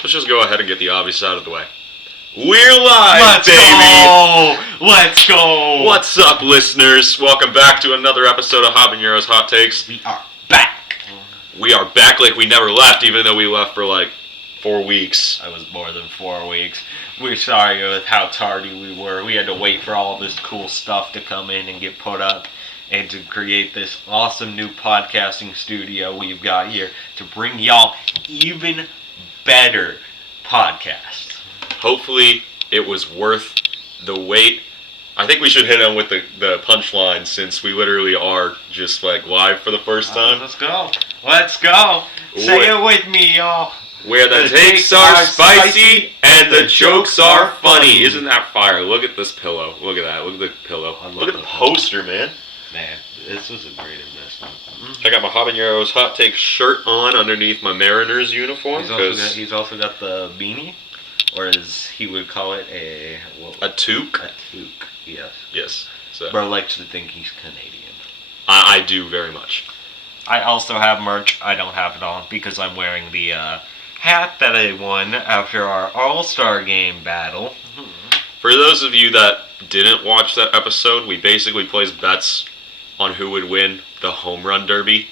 Let's just go ahead and get the obvious out of the way. We're live, Let's baby! go! Let's go! What's up, listeners? Welcome back to another episode of Habaneros Hot Takes. We are back! We are back like we never left, even though we left for like 4 weeks. I was more than 4 weeks. We're sorry with how tardy we were. We had to wait for all this cool stuff to come in and get put up and to create this awesome new podcasting studio we've got here to bring y'all even better podcasts. Hopefully, it was worth the wait. I think we should hit on with the punchline since we literally are just like live for the first time. Let's go. Let's go. Say it with me, y'all. Where the takes are spicy and the jokes are funny. Isn't that fire? Look at this pillow. Look at that. Look at the pillow. Look at the poster, man. Man, this was a great investment. I got my Habaneros Hot Takes shirt on underneath my Mariners uniform. He's also got the beanie, or as he would call it, a toque. A toque, yes. Yes. So. Bro likes to think he's Canadian. I do very much. I also have merch. I don't have it on because I'm wearing the hat that I won after our All-Star Game battle. For those of you that didn't watch that episode, we basically placed bets on who would win the home run derby,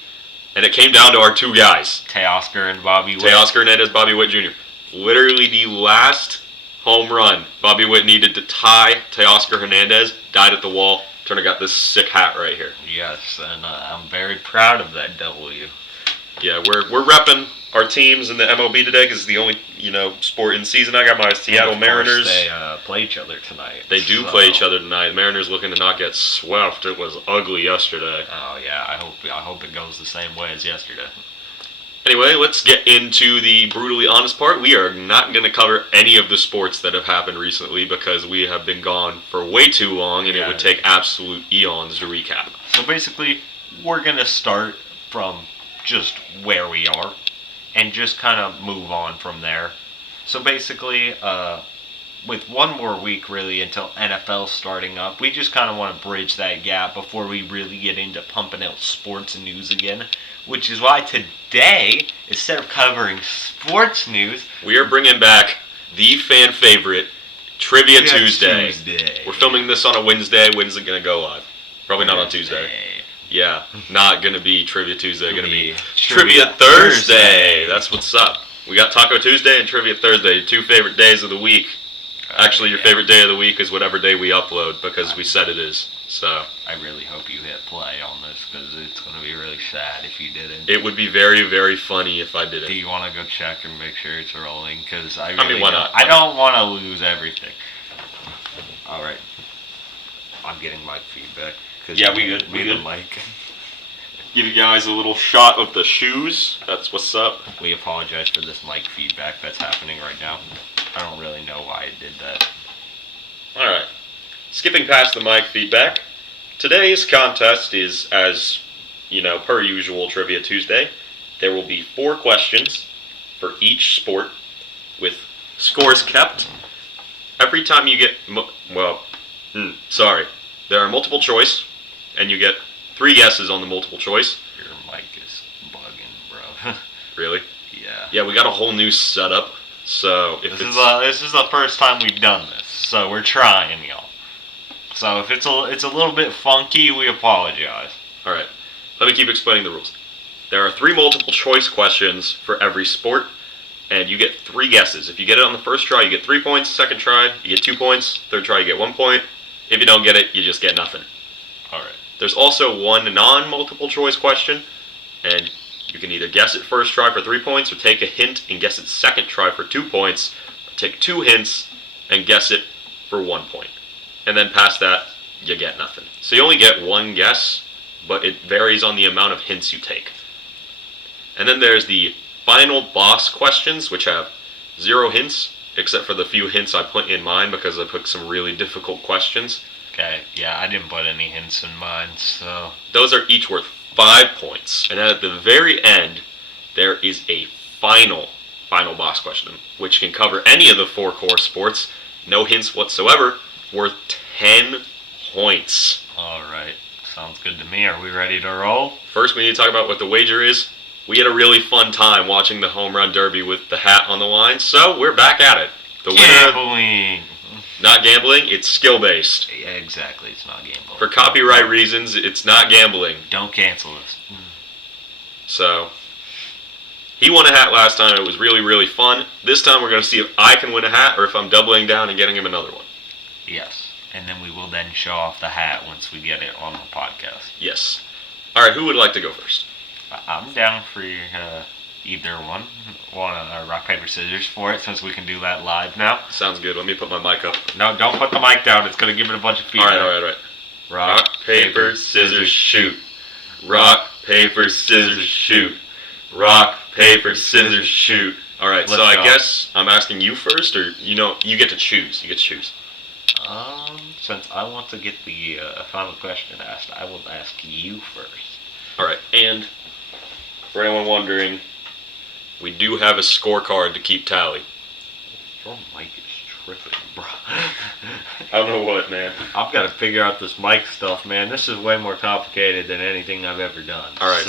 and it came down to our two guys, Teoscar and Bobby Witt. Teoscar Hernandez, Bobby Witt Jr. Literally the last home run Bobby Witt needed to tie Teoscar Hernandez died at the wall. Turner got this sick hat right here. Yes, and I'm very proud of that W. Yeah, we're repping our teams in the MLB today because it's the only sport in season. I got my Seattle Mariners. They play each other tonight. They do play each other tonight. The Mariners looking to not get swept. It was ugly yesterday. Oh yeah, I hope it goes the same way as yesterday. Anyway, let's get into the brutally honest part. We are not going to cover any of the sports that have happened recently because we have been gone for way too long and it would take absolute eons to recap. So basically, we're going to start from just where we are and just kind of move on from there. So basically, with one more week really until NFL starting up, we just kind of want to bridge that gap before we really get into pumping out sports and news again. Which is why today, instead of covering sports news, we are bringing back the fan favorite, Trivia Tuesday. We're filming this on a Wednesday. When's it going to go live? Probably not on Tuesday. Yeah, not going to be Trivia Tuesday. Going to be Trivia Thursday. That's what's up. We got Taco Tuesday and Trivia Thursday, 2 favorite days of the week. Actually, your favorite day of the week is whatever day we upload because we said it is. So I really hope you hit play on this because it's going to be really sad if you didn't. It would be very, very funny if I didn't. Do you want to go check and make sure it's rolling? Because I mean, why not? I don't want to lose everything. All right. I'm getting mic feedback. Yeah, we good. We good. Mic. Give you guys a little shot of the shoes. That's what's up. We apologize for this mic feedback that's happening right now. I don't really know why I did that. All right. Skipping past the mic feedback, today's contest is, as per usual, Trivia Tuesday. There will be 4 questions for each sport with scores kept. Every time you get, there are multiple choice, and you get 3 guesses on the multiple choice. Your mic is bugging, bro. Really? Yeah. Yeah, we got a whole new setup. So if this is the first time we've done this, so we're trying, y'all. So if it's a little bit funky, we apologize. All right, let me keep explaining the rules. There are 3 multiple choice questions for every sport, and you get 3 guesses. If you get it on the first try, you get 3 points. Second try, you get 2 points. Third try, you get 1 point. If you don't get it, you just get nothing. All right. There's also 1 non-multiple choice question, and you can either guess it first try for 3 points, or take a hint and guess it second try for 2 points, or take 2 hints and guess it for 1 point. And then past that, you get nothing. So you only get 1 guess, but it varies on the amount of hints you take. And then there's the final boss questions, which have 0 hints, except for the few hints I put in mine because I put some really difficult questions. Okay, yeah, I didn't put any hints in mine, so... Those are each worth 5 points. And then at the very end, there is a final boss question, which can cover any of the 4 core sports, no hints whatsoever, worth 10 points. Alright, sounds good to me. Are we ready to roll? First, we need to talk about what the wager is. We had a really fun time watching the home run derby with the hat on the line, so we're back at it. The winner, Gambling. not gambling, it's skill-based. Yeah, exactly, it's not gambling. For copyright reasons, it's not gambling. Don't cancel this. So, he won a hat last time. It was really, really fun. This time we're going to see if I can win a hat or if I'm doubling down and getting him another one. Yes, and then we will then show off the hat once we get it on the podcast. Yes. All right, who would like to go first? I'm down for either one. Want rock, paper, scissors for it since we can do that live now? Sounds good. Let me put my mic up. No, don't put the mic down. It's going to give it a bunch of feedback. All right. Rock, paper, scissors, shoot. Rock, paper, scissors, shoot. Rock, paper, scissors, shoot. All right, so I guess I'm asking you first, or you get to choose. You get to choose. Since I want to get the final question asked, I will ask you first. All right, and for anyone wondering, we do have a scorecard to keep tally. Your mic is tripping, bro. I don't know what, man. I've got to figure out this mic stuff, man. This is way more complicated than anything I've ever done. All right,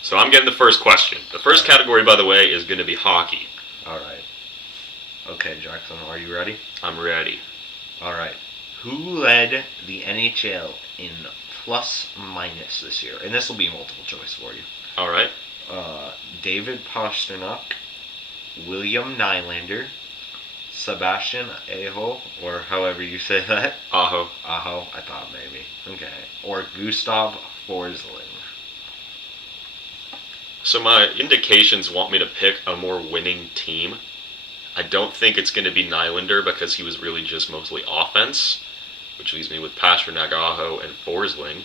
so I'm getting the first question. The first category, by the way, is going to be hockey. All right. Okay, Jackson, are you ready? I'm ready. All right. Who led the NHL in plus minus this year? And this will be multiple choice for you. All right. David Pastrnak, William Nylander, Sebastian Aho, or however you say that. Aho. Aho, I thought maybe. Okay. Or Gustav Forsling. So my indications want me to pick a more winning team. I don't think it's going to be Nylander because he was really just mostly offense, which leaves me with Pastrnak, Aho, and Forsling.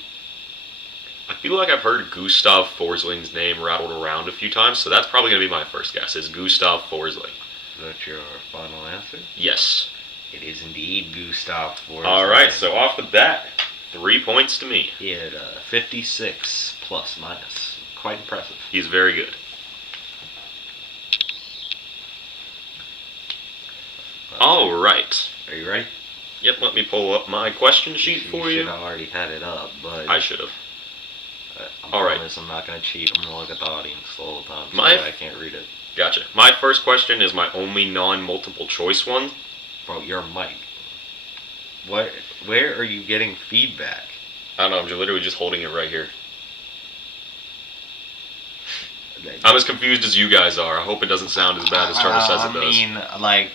I feel like I've heard Gustav Forsling's name rattled around a few times, so that's probably going to be my first guess, is Gustav Forsling. Is that your final answer? Yes. It is indeed Gustav Forsling. All right, so off the bat, 3 points to me. He had 56 plus minus. Quite impressive. He's very good. All right. Are you ready? Yep, let me pull up my question sheet for you. You should have already had it up, but I should have. All right. I'm not going to cheat. I'm going to look at the audience the whole time so I can't read it. Gotcha. My first question is my only non-multiple choice one. Bro, your mic. Where are you getting feedback? I don't know. I'm literally just holding it right here. I'm as confused as you guys are. I hope it doesn't sound as bad as Turner says it does. I mean,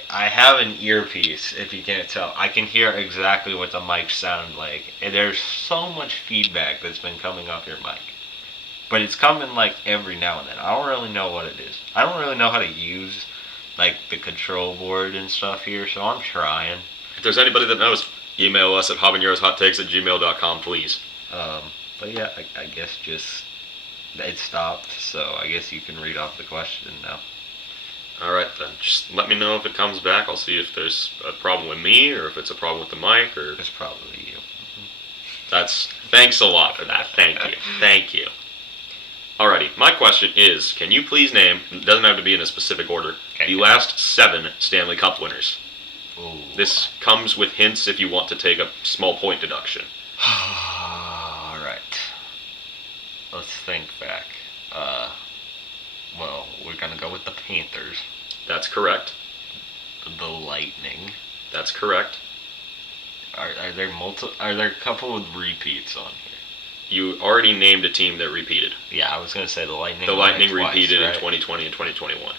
I have an earpiece, if you can't tell. I can hear exactly what the mic sounds like. And there's so much feedback that's been coming off your mic. But it's coming, every now and then. I don't really know what it is. I don't really know how to use, the control board and stuff here, so I'm trying. If there's anybody that knows, email us at habaneroshottakes@gmail.com, please. But yeah, I guess just... It stopped, so I guess you can read off the question now. Alright then, just let me know if it comes back. I'll see if there's a problem with me, or if it's a problem with the mic, or... It's probably you. Thanks a lot for that. Thank you. Alrighty, my question is, can you please name, it doesn't have to be in a specific order, the last 7 Stanley Cup winners? Ooh. This comes with hints if you want to take a small point deduction. Alright. Let's think back. We're gonna go with the Panthers. That's correct. The Lightning. That's correct. Are there a couple of repeats on here? You already named a team that repeated. Yeah, I was gonna say the Lightning. The Lightning twice, repeated right? in 2020 and 2021.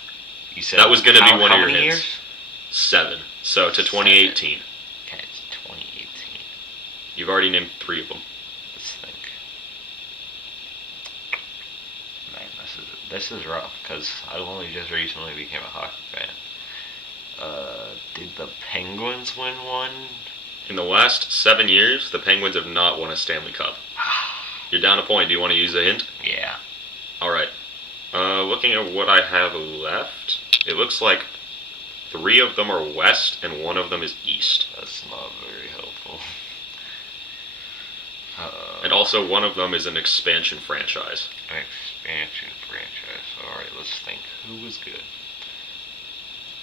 You said that was gonna be one of how your many hints. Years? 7. So to 2018. Okay, it's 2018. You've already named 3 of them. Let's think. Man, this is rough because I only just recently became a hockey fan. Did the Penguins win one? In the last 7 years, the Penguins have not won a Stanley Cup. You're down a point. Do you want to use a hint? Yeah. All right. Looking at what I have left, it looks like 3 of them are west and 1 of them is east. That's not very helpful. And also 1 of them is an expansion franchise. Expansion franchise. Alright, let's think. Who was good?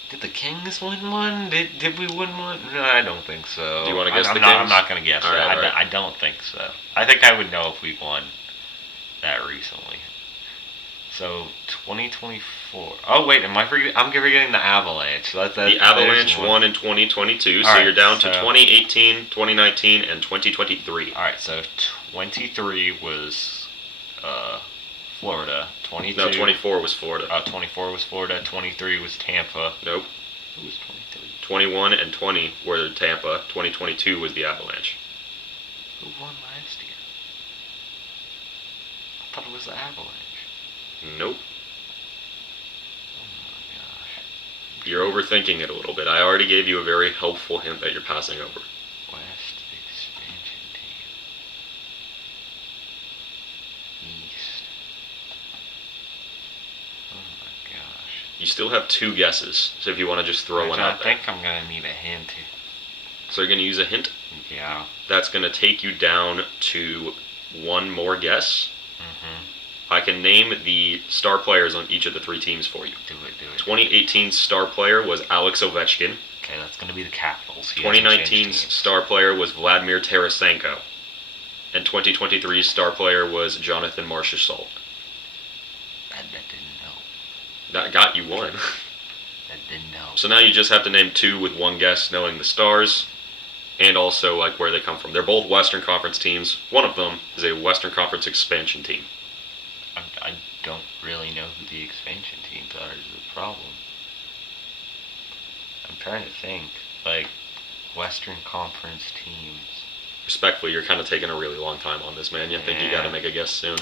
Did the Kings win one? Did we win one? No, I don't think so. Do you want to guess the Kings? I'm not going to guess all that. Right. I don't think so. I think I would know if we won that recently. So 2024. Oh wait, am I forgetting? I'm forgetting the Avalanche. The Avalanche won in 2022, so Alright, you're down to so- 2018, 2019, and 2023. All right, so 23 was Florida. 22. No, 24 was Florida. 24 was Florida. 23 was Tampa. Nope. Who was 23? 21 and 20 were Tampa. 2022 was the Avalanche. Who won last year? I thought it was the Avalanche. Nope. Oh my gosh. You're overthinking it a little bit. I already gave you a very helpful hint that you're passing over. West expansion team. East. Oh my gosh. You still have 2 guesses, so if you want to just throw one out I there. think I'm gonna need a hint. So you're going to use a hint? Yeah. That's going to take you down to 1 more guess. Mm-hmm. I can name the star players on each of the 3 teams for you. Do it. 2018's star player was Alex Ovechkin. Okay, that's gonna be the Capitals. 2019's star player was Vladimir Tarasenko. And 2023's star player was Jonathan Marchessault. That didn't know. That got you 1. That didn't know. So now you just have to name 2 with 1 guess, knowing the stars, and also like where they come from. They're both Western Conference teams. One of them is a Western Conference expansion team. I don't really know who the expansion teams are. Is the problem? I'm trying to think. Like Western Conference teams. Respectfully, you're kind of taking a really long time on this, man. You think you got to make a guess soon.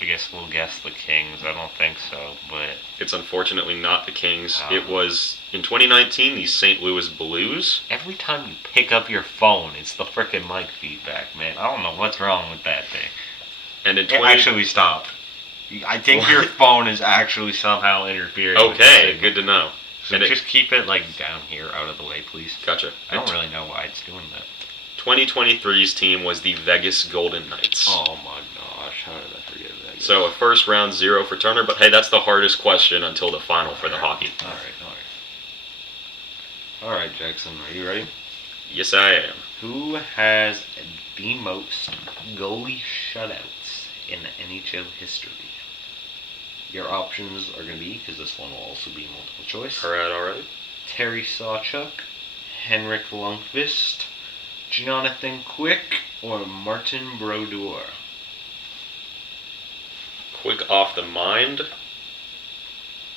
I guess we'll guess the Kings. I don't think so, but It's unfortunately not the Kings. Oh. It was, in 2019, the St. Louis Blues. every time you pick up your phone, it's the frickin' mic feedback, man. I don't know what's wrong with that thing. And in It actually stopped. I think your phone is actually somehow interfering. with the Okay, signal. good to know. So And just keep it like down here, out of the way, please. Gotcha. I don't really know why it's doing that. 2023's team was the Vegas Golden Knights. Oh my gosh, how did I forget that? So a first round 0 for Turner, but hey, that's the hardest question until the final for the hockey. Alright, Jackson, are you ready? Yes, I am. Who has the most goalie shutouts in NHL history? Your options are going to be, because this one will also be multiple choice, Alright. Terry Sawchuk, Henrik Lundqvist, Jonathan Quick, or Martin Brodeur. Quick off the mind.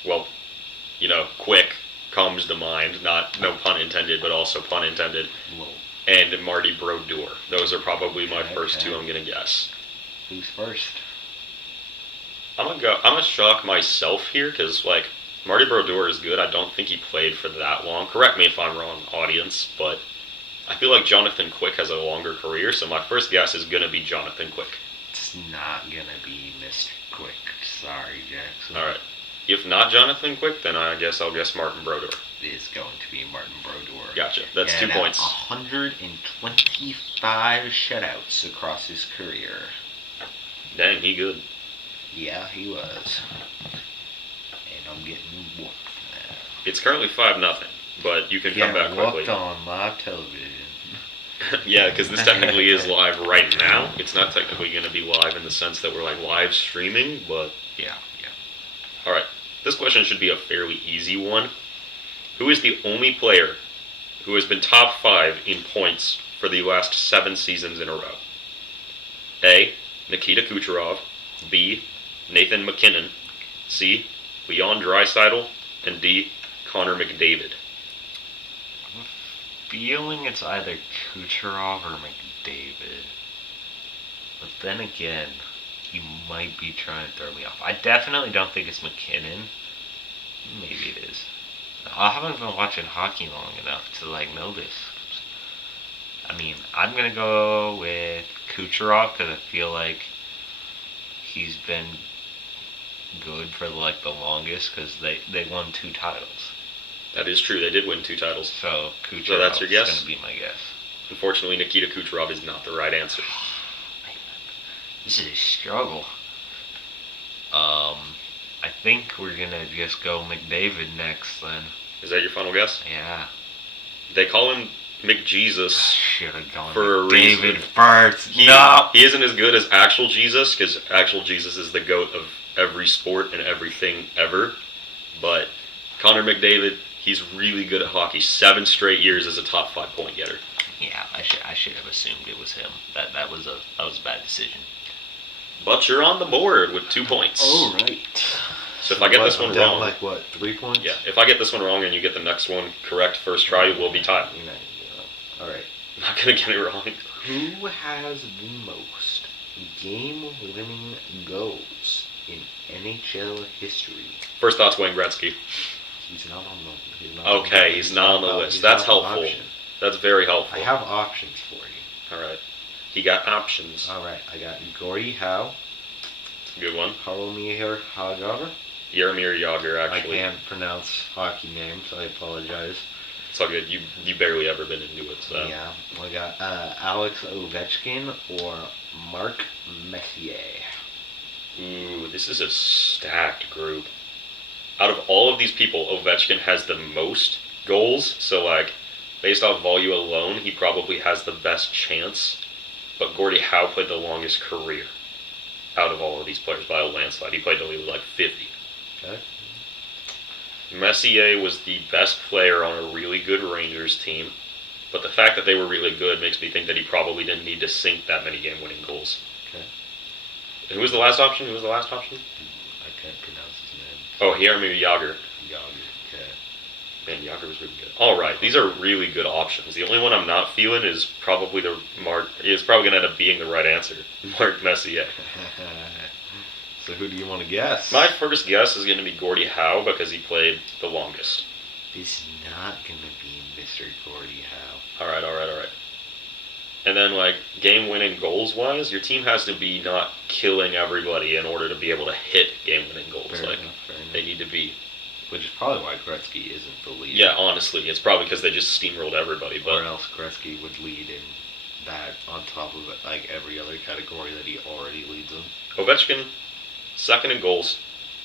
Well, quick comes to mind. No pun intended, but also pun intended. Whoa. And Marty Brodeur. Those are probably my first Okay. 2 I'm going to guess. Who's first? I'm gonna shock myself here because Marty Brodeur is good. I don't think he played for that long. Correct me if I'm wrong, audience, but I feel like Jonathan Quick has a longer career. So my first guess is gonna be Jonathan Quick. It's not going to be Mr. Quick. Sorry, Jackson. All right. If not Jonathan Quick, then I guess I'll guess Martin Brodeur. It is going to be Martin Brodeur. Gotcha. That's 2 And points. 125 shutouts across his career. Dang, he good. Yeah, he was. And I'm getting whooped now. It's currently 5-0, but you can come back quickly. Whooped on live television. Yeah, because this technically is live right now. It's not technically going to be live in the sense that we're live streaming, but Yeah. all right. This question should be a fairly easy one. Who is the only player who has been top 5 in points for the last 7 seasons in a row? A. Nikita Kucherov. B. Nathan McKinnon. C. Leon Draisaitl. And D. Connor McDavid. Feeling it's either Kucherov or McDavid. But then again, you might be trying to throw me off. I definitely don't think it's McKinnon. Maybe it is. I haven't been watching hockey long enough to know this. I mean, I'm gonna go with Kucherov because I feel like he's been good for the longest because they won 2 titles. That is true. They did win 2 titles. So Kucherov So that's your guess? is gonna be my guess. Unfortunately, Nikita Kucherov is not the right answer. This is a struggle. I think we're gonna just go McDavid next then. Is that your final guess? Yeah. They call him McJesus. Should have gone For a McDavid reason. first. He No. isn't as good as actual Jesus, because actual Jesus is the GOAT of every sport and everything ever, but Connor McDavid, he's really good at hockey. 7 straight years as a top 5 point getter. Yeah, I should have assumed it was him. That was a bad decision. But you're on the board with 2 points. All right. So if I get this one down wrong, like what, 3 points? yeah, if I get this one wrong and you get the next one correct first try, we'll be tied. All right. I'm not gonna get it wrong. Who has the most game-winning goals in NHL history? First thought's Wayne Gretzky. He's not on the. He's not on the list. That's helpful. That's very helpful. I have options for you. All right. He got options. All right. I got Gordie Howe. That's a good one. Jaromir Jagr. Jaromir Jagr, actually. I can't pronounce hockey names. I apologize. It's all good. You barely ever been into it, so. Yeah. I got Alex Ovechkin or Mark Messier. Ooh, this is a stacked group. Out of all of these people, Ovechkin has the most goals. So, like, based off volume alone, he probably has the best chance. But Gordie Howe played the longest career out of all of these players by a landslide. He played till he was like 50. Okay. Messier was the best player on a really good Rangers team. But the fact that they were really good makes me think that he probably didn't need to sink that many game-winning goals. Okay. And who was the last option? I can't pronounce his name. Oh, Jaromir Jagr. Okay. Man, Jagr was really good. All right, these are really good options. The only one I'm not feeling is probably It's probably going to end up being the right answer. Mark Messier. So who do you want to guess? My first guess is going to be Gordie Howe because he played the longest. It's not going to be Mr. Gordie Howe. All right. And then, like, game-winning goals-wise, your team has to be not killing everybody in order to be able to hit game-winning goals. Fair enough. They need to be. Which is probably why Gretzky isn't the leader. Yeah, honestly, it's probably because they just steamrolled everybody. But Or else Gretzky would lead in that on top of like every other category that he already leads in. Ovechkin, second in goals,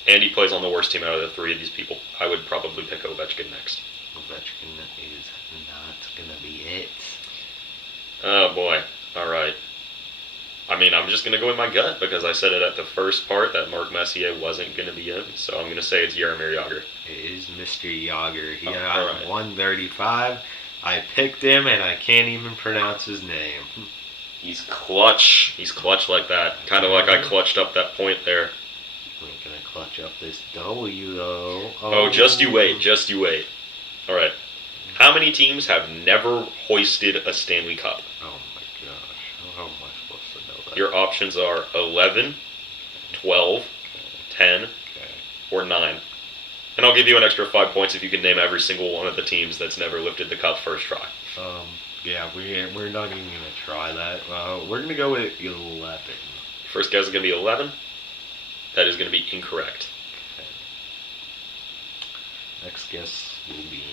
and he plays on the worst team out of the 3 of these people. I would probably pick Ovechkin next. Ovechkin is not going to be it. Oh, boy. All right. I mean, I'm just going to go with my gut because I said it at the first part that Mark Messier wasn't going to be in. So I'm going to say it's Jaromir Jagr. It is Mr. Jagr. He all got right. 135. I picked him and I can't even pronounce his name. He's clutch. He's clutch like that. Kind of like I clutched up that point there. I'm going to clutch up this W, though. Oh, just you wait. Just you wait. All right. How many teams have never hoisted a Stanley Cup? Oh, my gosh. How am I supposed to know that? Your options are 11, 12, 10, or 9. And I'll give you an extra 5 points if you can name every single one of the teams that's never lifted the cup first try. Yeah, we're not even going to try that. We're going to go with 11. First guess is going to be 11. That is going to be incorrect. Okay. Next guess will be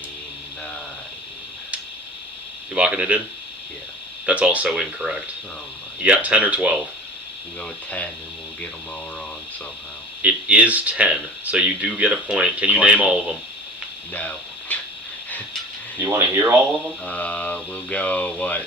9. You locking it in? Yeah. That's also incorrect. Oh my. You got 10 or 12. We'll go with 10 and we'll get them all wrong somehow. It is 10, so you do get a point. Can you name all of them? No. You want to hear all of them? We'll go, what?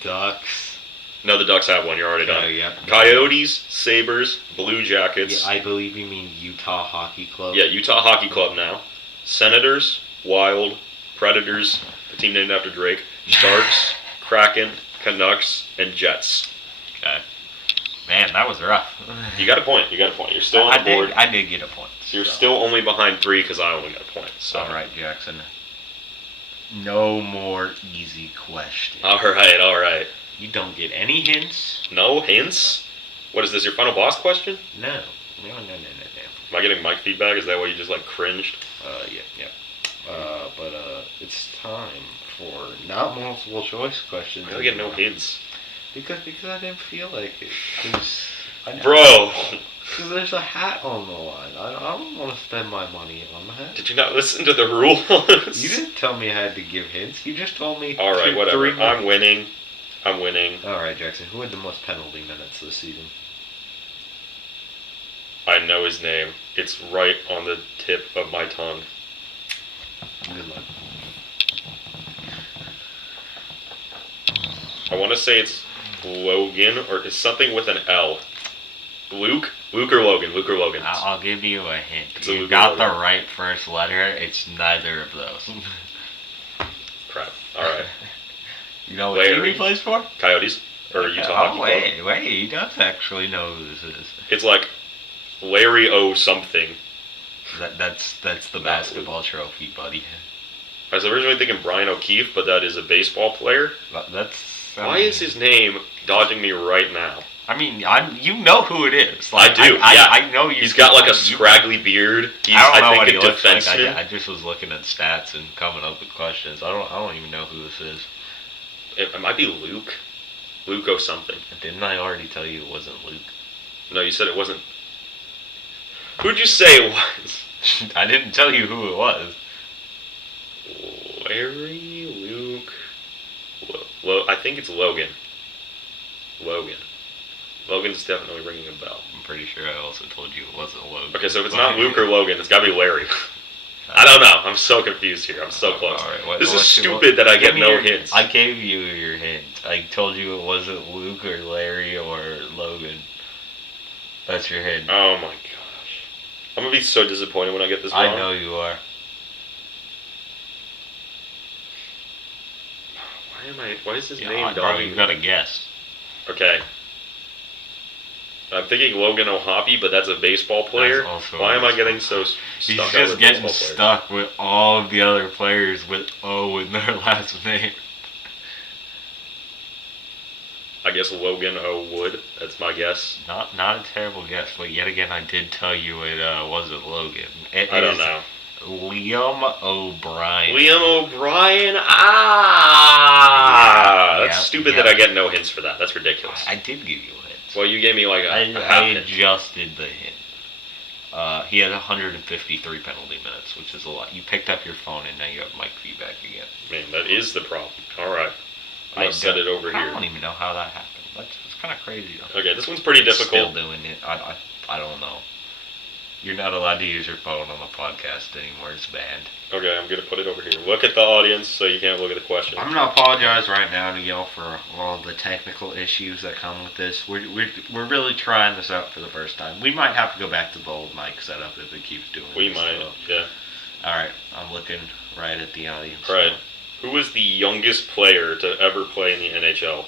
Ducks? No, the Ducks have one. You're already done. Yeah. Coyotes, Sabres, Blue Jackets. Yeah, I believe you mean Utah Hockey Club. Yeah, Utah Hockey Club now. Senators, Wild, Predators, the team named after Drake, Sharks, Kraken, Canucks, and Jets. Okay. Man, that was rough. You got a point. You're still on the board. I did get a point. So you're still only behind 3 because I only got a point. So. All right, Jackson. No more easy questions. All right. You don't get any hints? No hints? What is this, your final boss question? No. Am I getting mic feedback? Is that why you just, like, cringed? Yeah. But it's time for not multiple choice questions. I get no hints. Because I didn't feel like it. Bro! Because there's a hat on the line. I don't want to spend my money on the hat. Did you not listen to the rules? You didn't tell me I had to give hints. You just told me. Alright, whatever. 3 I'm winning. Alright, Jackson. Who had the most penalty minutes this season? I know his name. It's right on the tip of my tongue. Good luck. I I want to say it's Logan, or it's something with an L. Luke Luke or Logan? Luke or Logan? I'll give you a hint. It's a You Luke got the Logan. right first letter. It's neither of those. Crap. All right. You know what team Larry. he plays for? Coyotes or Utah Hockey Club? Wait. He does actually know who this is. It's like Larry O something. That's the Not basketball trophy, buddy. I was originally thinking Brian O'Keefe, but that is a baseball player. Why is his name dodging me right now? I mean, you know who it is. Like, I do. I know you. He's got like a scraggly beard. He's, I don't know what think, he a looks like. defenseman. I just was looking at stats and coming up with questions. I don't even know who this is. It might be Luke. Luke O something. Didn't I already tell you it wasn't Luke? No, you said it wasn't. Who'd you say it was? I didn't tell you who it was. Larry, Luke. I think it's Logan. Logan's definitely ringing a bell. I'm pretty sure I also told you it wasn't Logan. Okay, so if it's not Luke or Logan, it's gotta be Larry. I don't know. I'm so confused here. I'm so close. All right, This is stupid that I get no hints. I gave you your hint. I told you it wasn't Luke or Larry or Logan. That's your hint. Oh my gosh. I'm gonna be so disappointed when I get this wrong. I know you are. Why is his Yeah, name bro, dogging you me? gotta guess. Okay. I'm thinking Logan O'Hoppe, but that's a baseball player. That's also Why a am I baseball getting so He's stuck out just with getting baseball players? stuck with all of the other players with O in their last name. I guess Logan O. Wood. That's my guess. Not a terrible guess, but yet again, I did tell you it wasn't Logan. I don't know. Liam O'Brien. Liam O'Brien. Yeah, That's stupid yeah. that I get no hints for that. That's ridiculous. I did give you hints. Well, you gave me like a I half hint. adjusted the hint. He had 153 penalty minutes, which is a lot. You picked up your phone and now you have mic feedback again. Man, that is the problem. All right. I'm going to set it over I here. don't even know how that happened. That's kind of crazy though. Okay, this one's pretty It's difficult. Still doing it. I don't know. You're not allowed to use your phone on the podcast anymore. It's banned. Okay, I'm going to put it over here. Look at the audience so you can't look at the question. I'm gonna apologize right now to y'all for all the technical issues that come with this. We're really trying this out for the first time. We might have to go back to the old mic setup if it keeps doing. We this, might, so. yeah. All right, I'm looking right at the audience. Right. now. Who was the youngest player to ever play in the NHL?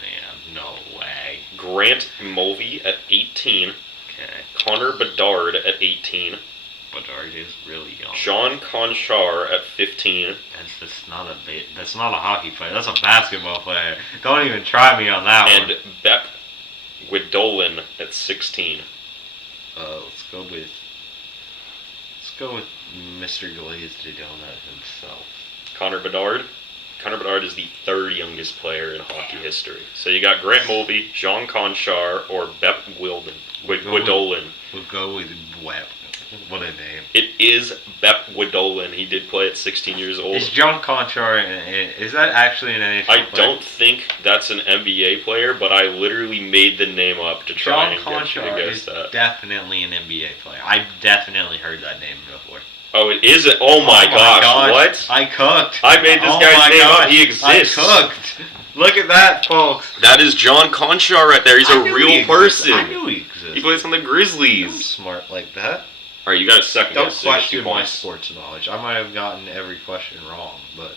Man, no way. Grant Mulvey at 18. Okay, Connor Bedard at 18. Bedard is really young. John Conchar at 15. That's not a hockey player. That's a basketball player. Don't even try me on that And Bep Widolin at 16. let's go with Mr. Glazed Donut himself. Connor Bedard. Connor Bedard is the third youngest player in hockey history. So you got Grant Mulvey, Jean Conchar, or Bep Widolin. We'll go with Web. What a name. It is Bep Widolin. He did play at 16 years old. Is John Conchar, is that actually an NHL I player? don't think that's an NBA player, but I literally made the name up to try John and get you to Conchar guess is that. definitely an NBA player. I've definitely heard that name before. Oh, it is? Oh my gosh, what? I cooked. I made this Oh guy's my name up. gosh, He exists. I cooked. Look at that, folks. That is John Conchar right there. He's I a knew real he person. existed. I knew he existed. He plays on the I'm Grizzlies. smart like that. Alright, you got a second Don't guess. So you get 2 question my points. sports knowledge. I might have gotten every question wrong, but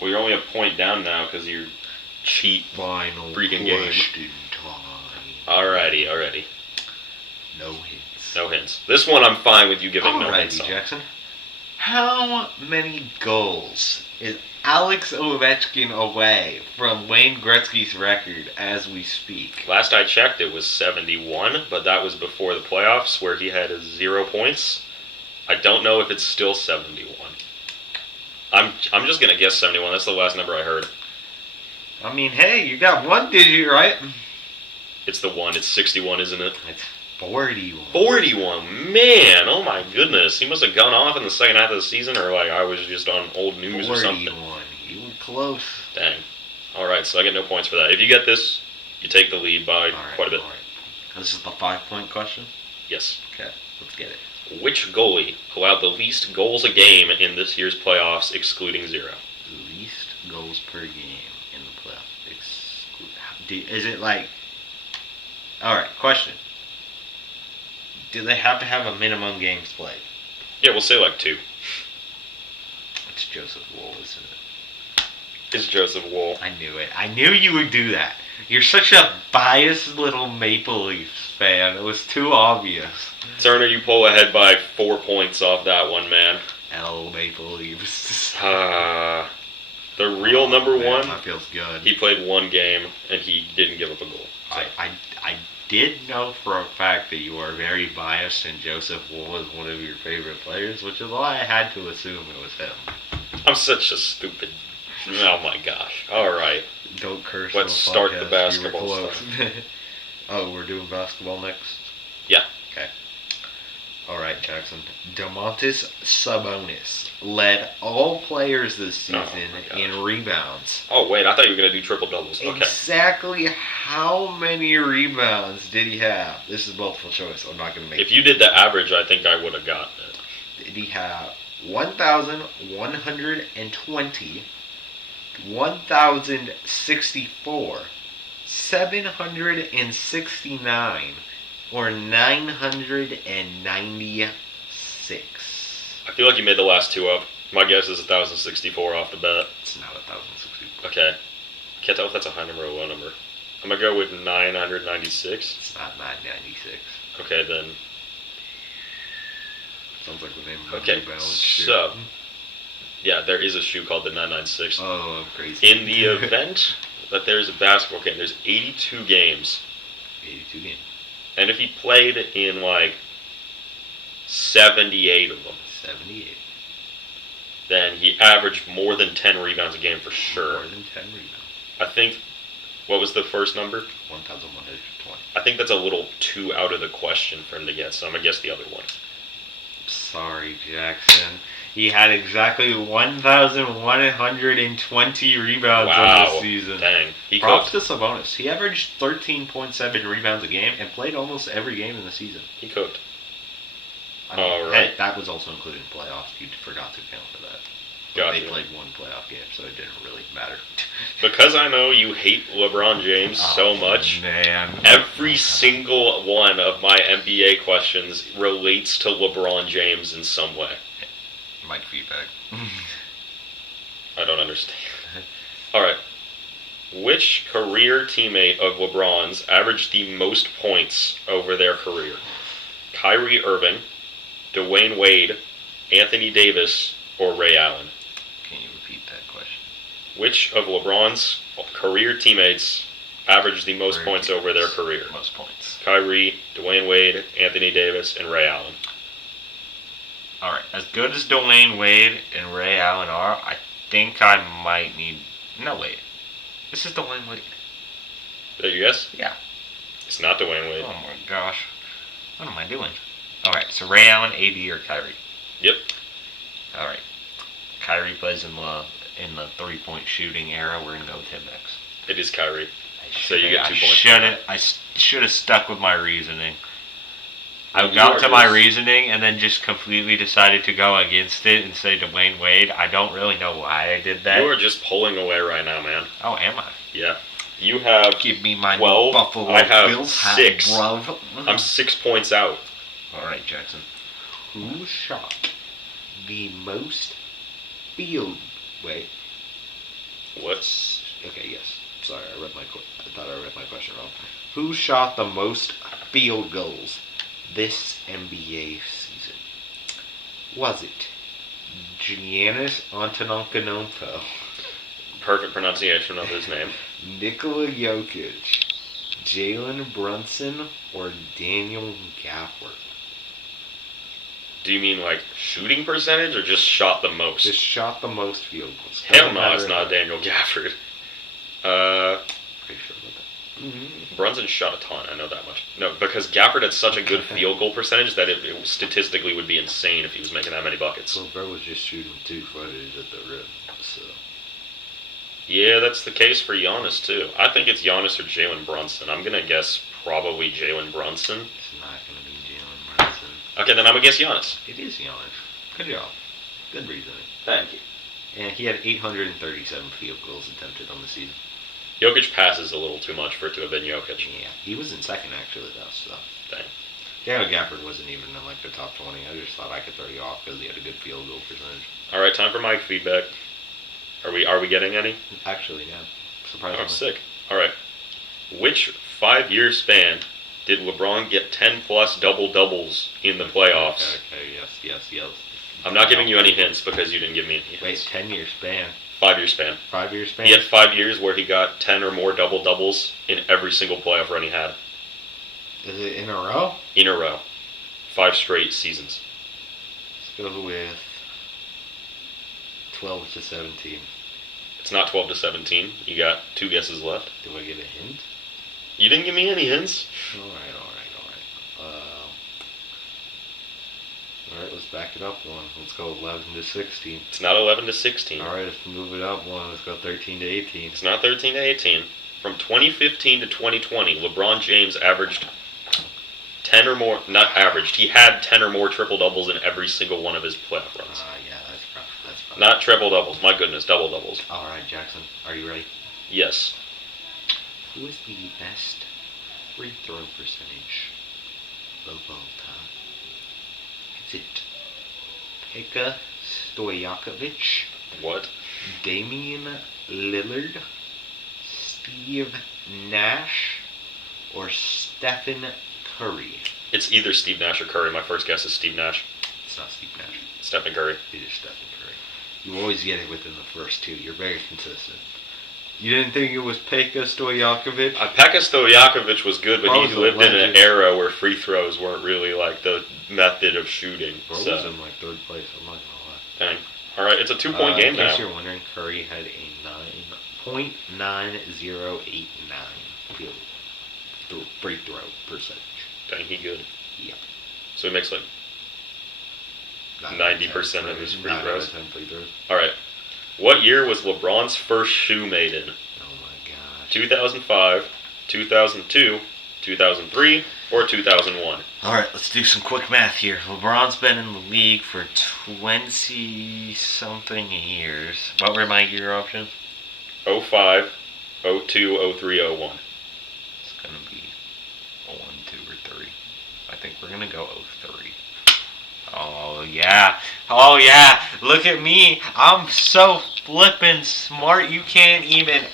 Well, you're only a point down now because you're cheat. final Freaking game. question time. Alrighty. No hints. No hints. This one I'm fine with you giving no Alrighty, hints on. Jackson. How many goals is Alex Ovechkin away from Wayne Gretzky's record as we speak? Last I checked, it was 71, but that was before the playoffs where he had 0 points. I don't know if it's still 71. I'm just gonna guess 71. That's the last number I heard. I mean, hey, you got one digit right. It's the one. It's 61, isn't it? It's 41. 41. Man, oh my goodness. He must have gone off in the second half of the season, or like I was just on old news or something. 41. You were close. Dang. All right, so I get no points for that. If you get this, you take the lead by quite a bit. All right. This is the 5-point question. Yes. Okay, let's get it. Which goalie allowed the least goals a game in this year's playoffs, excluding 0? Least goals per game in the playoffs. Is it like... Alright, question. Do they have to have a minimum games played? Yeah, we'll say like 2. It's Joseph Wool, isn't it? It's Joseph Wool. I knew it. I knew you would do that. You're such a biased little Maple Leafs fan. It was too obvious. Turner, you pull ahead by 4 points off that one, man. L Maple Leafs. The real number man, one, that feels good. he played 1 game, and he didn't give up a goal. So. I did know for a fact that you are very biased and Joseph Wool is one of your favorite players, which is why I had to assume it was him. I'm such a stupid... Oh my gosh. Alright. Don't curse. Let's on start podcast. the basketball You were close. stuff. Oh, we're doing basketball next? Yeah. Okay. Alright, Jackson. Domantas Sabonis led all players this season my gosh. in rebounds. Oh, wait, I thought you were going to do triple doubles. Okay. Exactly how many rebounds did he have? This is multiple choice. I'm not going to make If you did the average, I think I would have gotten it. Did he have 1,120, 1,064, 769, or 996? I feel like you made the last 2 up. My guess is 1,064 off the bat. It's not 1,064. Okay. Can't tell if that's a high number or a low number. I'm going to go with 996. It's not 996. Okay, then. Sounds like the name of Okay, New Balance shoe. so. Yeah, there is a shoe called the 996. Oh, I'm crazy. In the event that there's a basketball game, there's 82 games. 82 games. And if he played in like 78 of them, 78. then he averaged more than 10 rebounds a game for sure. More than 10 rebounds. I think, what was the first number? 1,120. I think that's a little too out of the question for him to get, so I'm going to guess the other one. Sorry, Jackson. He had exactly 1,120 rebounds in Wow. this season. Dang. He Props cooked. to Sabonis. He averaged 13.7 rebounds a game and played almost every game in the season. He cooked. I mean, All right. hey, that was also including playoffs. You forgot to count for that. But Gotcha. they played one playoff game, so it didn't really matter. Because I know you hate LeBron James so much, man. every single one of my NBA questions relates to LeBron James in some way. Mike feedback. I don't understand. Alright. Which career teammate of LeBron's averaged the most points over their career? Kyrie Irving, Dwayne Wade, Anthony Davis, or Ray Allen? Can you repeat that question? Which of LeBron's career teammates averaged the most points over their career? Most points. Kyrie, Dwayne Wade, Anthony Davis, and Ray Allen. Alright, as good as Dwayne Wade and Ray Allen are, I think I might need... No, wait. This is Dwayne Wade. Is that your guess? Yeah. It's not Dwayne Wade. Oh my gosh. What am I doing? Alright, so Ray Allen, AD, or Kyrie? Yep. Alright. Kyrie plays in the 3-point shooting era. We're going to go with him next. It is Kyrie. So you get 2 points. I should have stuck with my reasoning. I You got are to my just- reasoning and then just completely decided to go against it and say Dwayne Wade. I don't really know why I did that. You are just pulling away right now, man. Oh, am I? Yeah. You have... Give me my 12. Buffalo I have Bills hat, 6. bruv. I'm 6 points out. Alright, Jackson. Who shot the most field... Wait. What? Okay, yes. Sorry, I thought I read my question wrong. Who shot the most field goals this NBA season? Was it Giannis Antetokounmpo, Perfect pronunciation of his name. Nikola Jokic, Jalen Brunson, or Daniel Gafford? Do you mean like shooting percentage or just shot the most? Just shot the most field goals. Hell Doesn't no, matter it's not if- Daniel Gafford. Pretty sure about that. Brunson shot a ton, I know that much. No, because Gafford had such a good field goal percentage that it statistically would be insane if he was making that many buckets. Well, bro was just shooting 2 footers at the rim, so... Yeah, that's the case for Giannis, too. I think it's Giannis or Jalen Brunson. I'm going to guess probably Jalen Brunson. It's not going to be Jalen Brunson. Okay, then I'm going to guess Giannis. It is Giannis. Good job. Good reasoning. Thank you. And he had 837 field goals attempted on the season. Jokic passes a little too much for it to have been Jokic. Yeah, he was in second actually though, so. Dang. Daniel Gafford wasn't even in like the top 20. I just thought I could throw you off because he had a good field goal percentage. All right, time for mic feedback. Are we getting any? Actually, yeah. Oh, Surprisingly. sick. All right. Which 5-year span did LeBron get 10-plus double-doubles in the playoffs? Okay, yes. I'm not giving you any hints because you didn't give me any hints. Wait, 10-year span. 5-year span. 5-year span? He had 5 years where he got 10 or more double-doubles in every single playoff run he had. Is it in a row? In a row. 5 straight seasons. Let's go with 12 to 17. It's not 12 to 17. You got 2 guesses left. Do I get a hint? You didn't give me any hints. Alright. Alright, let's back it up one. Let's go 11 to 16. It's not 11 to 16. Alright, let's move it up one. Let's go 13 to 18. It's not 13 to 18. From 2015 to 2020, LeBron James averaged 10 or more, not averaged, he had 10 or more triple-doubles in every single one of his playoff runs. Yeah, that's rough. Not triple-doubles, my goodness, double-doubles. Alright, Jackson, are you ready? Yes. Who is the best free throw percentage of all time? Is it Pekka Stojakovic, What? Damian Lillard, Steve Nash, or Stephen Curry? It's either Steve Nash or Curry. My first guess is Steve Nash. It's not Steve Nash. Stephen Curry. It is Stephen Curry. You always get it within the first two. You're very consistent. You didn't think it was Pekka Stojakovic? Pekka Stojakovic was good, but Bro he was a lived in an legend. era where free throws weren't really like the method of shooting. Bro was So, in like third place. I'm not gonna lie. dang. All right, it's a 2-point game In now. case you're wondering, Curry had a 9.9089 free throw percentage. Dang, he good. Yeah. So he makes like 90% of his free 9 out throws. of 10 free throws. All right. What year was LeBron's first shoe made in? Oh my gosh. 2005, 2002, 2003, or 2001? Alright, let's do some quick math here. LeBron's been in the league for 20-something years. What were my year options? 05, 02, 03, 01. It's going to be 1, 2, or 3. I think we're going to go 03. Oh yeah. Look at me. I'm so flippin' smart. You can't even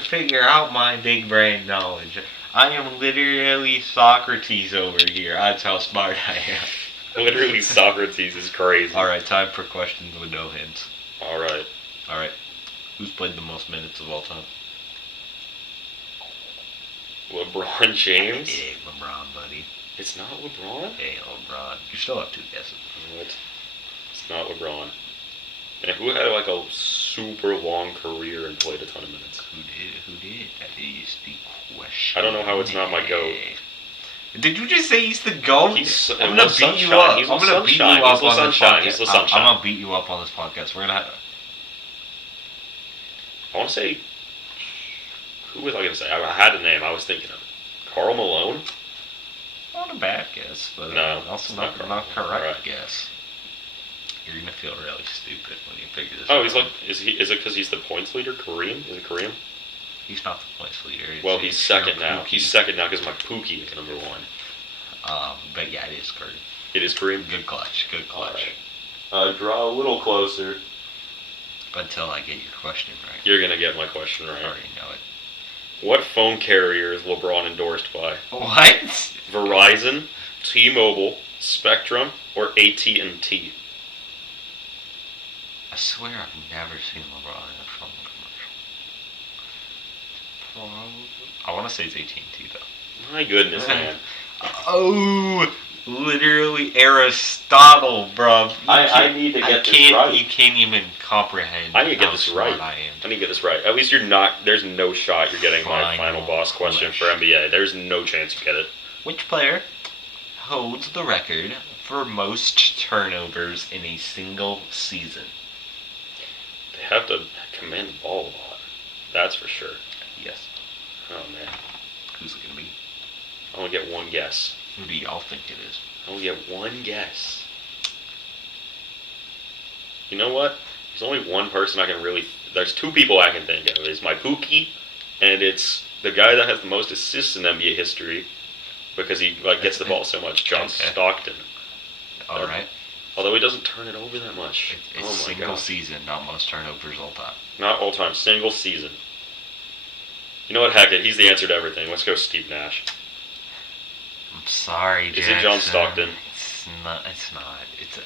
figure out my big brain knowledge. I am literally Socrates over here. That's how smart I am. Literally, Socrates is crazy. Alright, time for questions with no hints. All right. Alright. Who's played the most minutes of all time? LeBron James? Hey, LeBron, buddy. It's not LeBron? Hey, LeBron. You still have 2 guesses. What? It's not LeBron. And who had like a super long career and played a ton of minutes? Who did? That is the question. I don't know how it's not my GOAT. Did you just say he's the GOAT? I'm gonna beat you up. He's I'm the gonna beat you sunshine. up He's the on this sunshine. He's the podcast. sunshine. I'm gonna beat you up on this podcast. We're gonna have. I want to say, who was I going to say? I had a name I was thinking of. Karl Malone? Not a bad guess, but No, also it's not not correct Alright. guess. You're gonna feel really stupid when you figure this out. Oh, he's like, is it because he's the points leader? Korean? Is it Korean? He's not the points leader. Well, he's second now. He's second now because my Pookie is number 1. But yeah, it is Curry. It is Korean? Good clutch. Alright. Draw a little closer. Until I get your question right. You're going to get my question I right. already know it. What phone carrier is LeBron endorsed by? What? Verizon, T-Mobile, Spectrum, or AT&T? I swear I've never seen LeBron in a phone commercial. I want to say it's AT&T though. My goodness, man. Oh, literally Aristotle, bruv. I need to get this right. You can't even comprehend. I need to get how this smart right. I am. I need to get this right. At least you're not. There's no shot you're getting my final boss question for NBA. There's no chance you get it. Which player holds the record for most turnovers in a single season? They have to command the ball a lot. That's for sure. Yes. Oh man. Who's it gonna be? I only get one guess. Who do y'all think it is? I only get one guess. You know what? There's only one person I can really. There's 2 people I can think of. It's my Pookie, and it's the guy that has the most assists in NBA history, because he gets the ball so much. John Okay. Stockton. All right. Although he doesn't turn it over that much. It's Oh my single god. season, not most turnovers all time. Not all time, single season. You know what? Heck it. He's the answer to everything. Let's go Steve Nash. I'm sorry, Is it John Jackson. Stockton? It's not. It's not.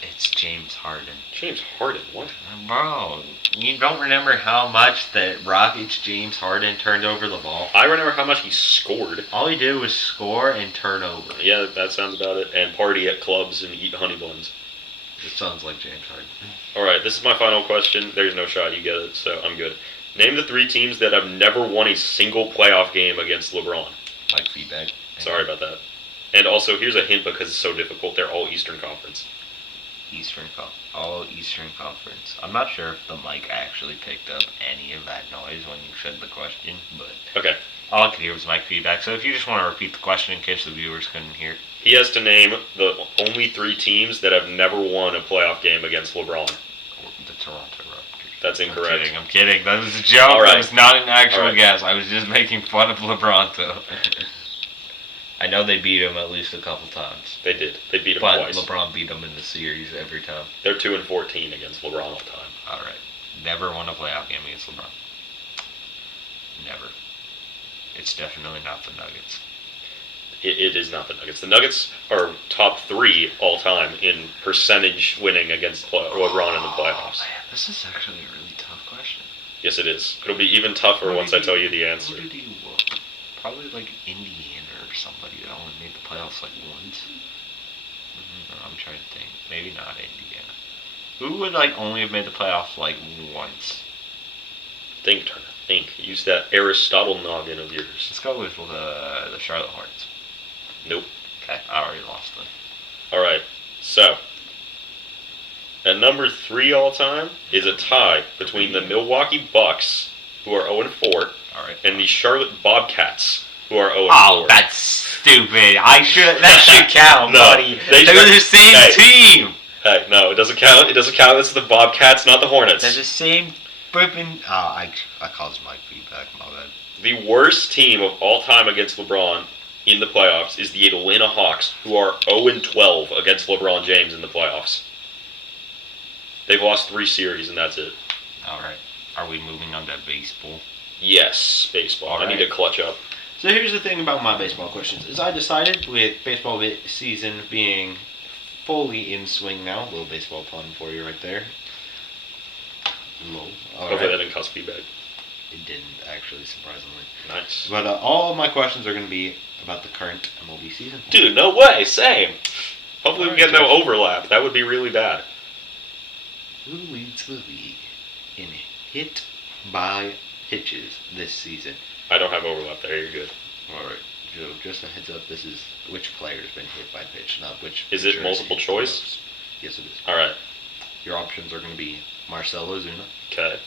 It's James Harden. James Harden. What? Bro, you don't remember how much the Rockets' James Harden turned over the ball? I remember how much he scored. All he did was score and turn over. Yeah, that sounds about it. And party at clubs and eat honey buns. It sounds like James Harden. Alright, this is my final question. There's no shot you get it, so I'm good. Name the 3 teams that have never won a single playoff game against LeBron. Like feedback. Sorry about that. And also, here's a hint because it's so difficult. They're all Eastern Conference. All Eastern Conference. I'm not sure if the mic actually picked up any of that noise when you said the question, but Okay. all I could hear was mic feedback. So if you just want to repeat the question in case the viewers couldn't hear. He has to name the only 3 teams that have never won a playoff game against LeBron. The Toronto Raptors. That's incorrect. I'm kidding. That was a joke. All right. That was not an actual All right. guess. I was just making fun of LeBron, though. I know they beat him at least a couple times. They did. They beat him But twice. LeBron beat them in the series every time. They're 2-14 against LeBron all the time. All right. Never won a playoff game against LeBron. Never. It's definitely not the Nuggets. It is not the Nuggets. The Nuggets are top 3 all time in percentage winning against LeBron in the playoffs. Oh, man, this is actually a really tough question. Yes, it is. It'll be even tougher once I tell you the answer. Who did he probably like Indiana or somebody that only made the playoffs like once. I'm trying to think. Maybe not Indiana. Who would like only have made the playoffs like once? Think, Turner. Think. Use that Aristotle noggin of yours. Let's go with the Charlotte Hornets. Nope. Okay, I already lost them. Alright, so at number 3 all time is a tie between the Milwaukee Bucks, who are 0-4, Alright. and the Charlotte Bobcats, who are 0-4. Oh, that's stupid. That should count, No, buddy. they- They're the same hey. team. Hey, no, it doesn't count. It doesn't count. This is the Bobcats, not the Hornets. They're the same flipping. Oh, I caused my feedback. My bad. The worst team of all time against LeBron in the playoffs is the Atlanta Hawks, who are 0-12 against LeBron James in the playoffs. They've lost 3 series, and that's it. All right. Are we moving on to baseball? Yes, baseball. All I need right. to clutch up. So here's the thing about my baseball questions: is I decided with baseball season being fully in swing now, little baseball pun for you right there. Lol. All Hopefully that right. didn't cause feedback. It didn't actually, surprisingly. Nice. But all of my questions are going to be about the current MLB season. Dude, no way. Same. Hopefully we get no Alright, overlap. That would be really bad. Who leads the league in hit by pitches this season? I don't have overlap there. You're good. All right, Joe. Just a heads up. This is which player's been hit by pitch, not which. Is it pitcher's multiple hit choice? most. Yes, it is. All right. Your options are going to be Marcell Ozuna, Okay.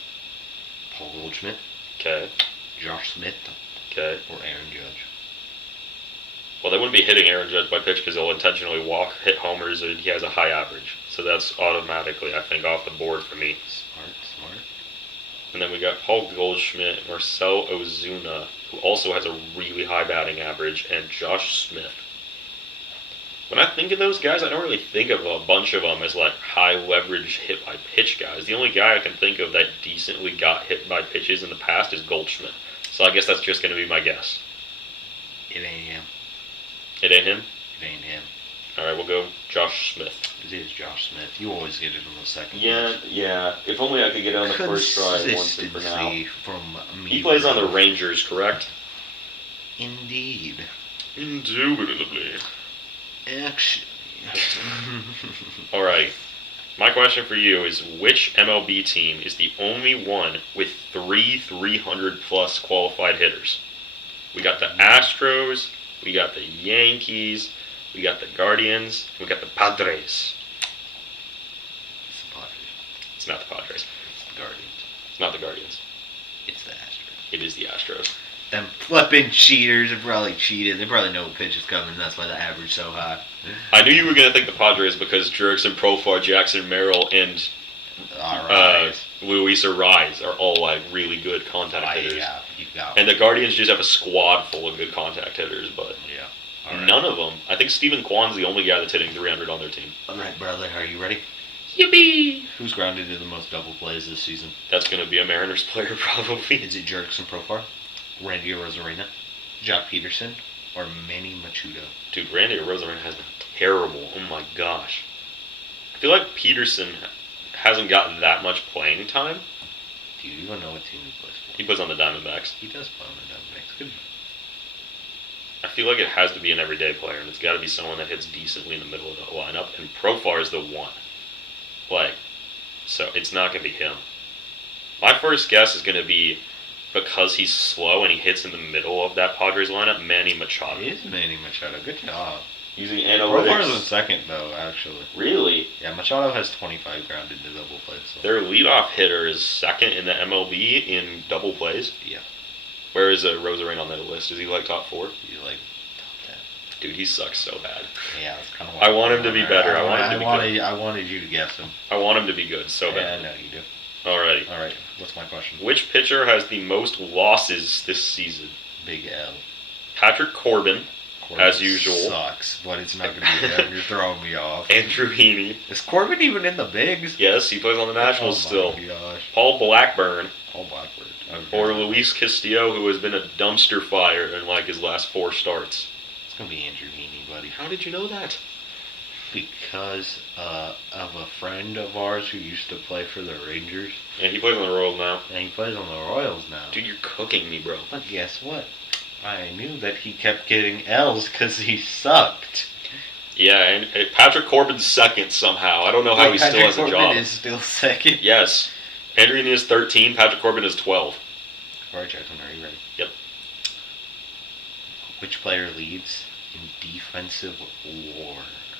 Paul Goldschmidt, Okay. Josh Smith, Okay. or Aaron Judge. Well, they wouldn't be hitting Aaron Judge by pitch because he'll intentionally walk, hit homers, and he has a high average. So that's automatically, I think, off the board for me. Smart. And then we got Paul Goldschmidt, Marcell Ozuna, who also has a really high batting average, and Josh Smith. When I think of those guys, I don't really think of a bunch of them as like high leverage hit by pitch guys. The only guy I can think of that decently got hit by pitches in the past is Goldschmidt. So I guess that's just going to be my guess. It ain't him. It ain't him? It ain't him. All right, we'll go Josh Smith. It is Josh Smith. You always get it on the second. Yeah. If only I could get it on the first try once and for now. Consistency from me. He plays on the Rangers, correct? Indeed. Indubitably. Actually. All right. My question for you is, which MLB team is the only one with 300-plus qualified hitters? We got the Astros, we got the Yankees, we got the Guardians, we got the Padres. It's the Padres. It's not the Padres. It's the Guardians. It's not the Guardians. It's the Astros. It is the Astros. Them flipping cheaters are probably cheated. They probably know what pitch is coming. That's why the average so high. I knew you were going to think the Padres because Jurickson, Profar, Jackson Merrill, and Alright. Luis Ariz are all like really good contact hitters. Yeah, you got And the Guardians just have a squad full of good contact hitters, but Yeah. All right. None of them. I think Stephen Kwan's the only guy that's hitting 300 on their team. All right, brother. Are you ready? Yippee! Who's grounded in the most double plays this season? That's going to be a Mariners player, probably. Is it Jurickson Profar, Randy Rosarena, Jock Peterson, or Manny Machado? Dude, Randy Rosarena has been terrible. Oh my gosh. I feel like Peterson hasn't gotten that much playing time. Do you even know what team he plays for? He plays on the Diamondbacks. He does play on the Diamondbacks. Good. I feel like it has to be an everyday player, and it's got to be someone that hits decently in the middle of the lineup, and Profar is the one. Like, so it's not going to be him. My first guess is going to be, because he's slow and he hits in the middle of that Padres lineup, Manny Machado. It is Manny Machado. Good job. Using Profar's in analytics. second, though, actually. Really? Yeah, Machado has 25 grounded to double plays. So. Their leadoff hitter is second in the MLB in double plays. Yeah. Where is Rosarena on that list? Is he like top 4? He's like top 10. Dude, he sucks so bad. Yeah, that's kind of. I want him to be better. I wanted you to guess him. I want him to be good so Yeah, bad. I know you do. Alrighty. All right. What's my question? Which pitcher has the most losses this season? Big L. Patrick Corbin, Corbin as usual. Sucks, but it's not going to be him. You're throwing me off. Andrew Heaney. Is Corbin even in the bigs? Yes, he plays on the Nationals still. Oh my gosh. Paul Blackburn. Paul Blackburn. Or Luis Castillo, who has been a dumpster fire in like his last 4 starts. It's going to be Andrew Heaney, buddy. How did you know that? Because of a friend of ours who used to play for the Rangers. Yeah, he plays on the Royals now. And he plays on the Royals now. Dude, you're cooking me, bro. But guess what? I knew that he kept getting L's because he sucked. Yeah, and Patrick Corbin's second somehow. I don't know how he still has a Corbin job. is still second. Yes. Andrew Heaney is 13, Patrick Corbin is 12. All right, Jackson, are you ready? Yep. Which player leads in defensive war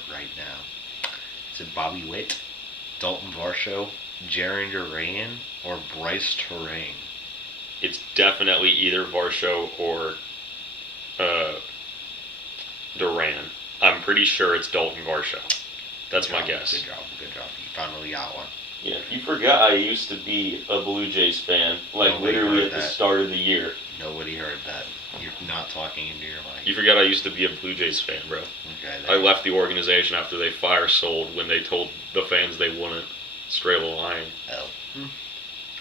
right now? Is it Bobby Witt, Dalton Varsho, Jaron Duran, or Bryce Terrain? It's definitely either Varsho or Duran. I'm pretty sure it's Dalton Varsho. That's my guess. Good job. Good job. You finally got one. Yeah, you forgot I used to be a Blue Jays fan, like Nobody literally heard at the that. start of the year. Nobody heard that. You're not talking into your mic. You forgot I used to be a Blue Jays fan, bro. Okay. I left the organization after they fire sold when they told the fans they wouldn't. Straight lying. L.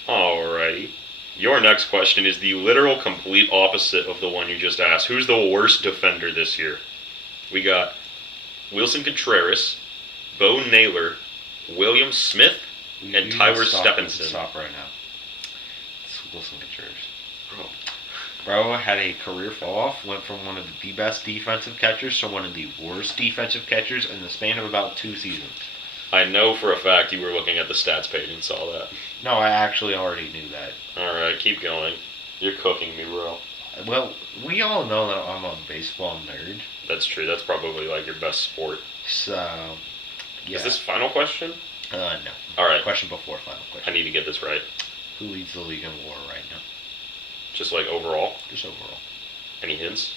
Alrighty. Your next question is the literal complete opposite of the one you just asked. Who's the worst defender this year? We got Wilson Contreras, Bo Naylor, William Smith, and Tyler Stephenson. Stop right now. It's Wilson Contreras. Bro had a career fall off, went from one of the best defensive catchers to one of the worst defensive catchers in the span of about 2 seasons. I know for a fact you were looking at the stats page and saw that. No, I actually already knew that. Alright, keep going. You're cooking me, bro. Well, we all know that I'm a baseball nerd. That's true. That's probably like your best sport. So, yeah. Is this final question? No. Alright. Question before final I question. need to get this right. Who leads the league in WAR right now? Just like overall? Just overall. Any hints?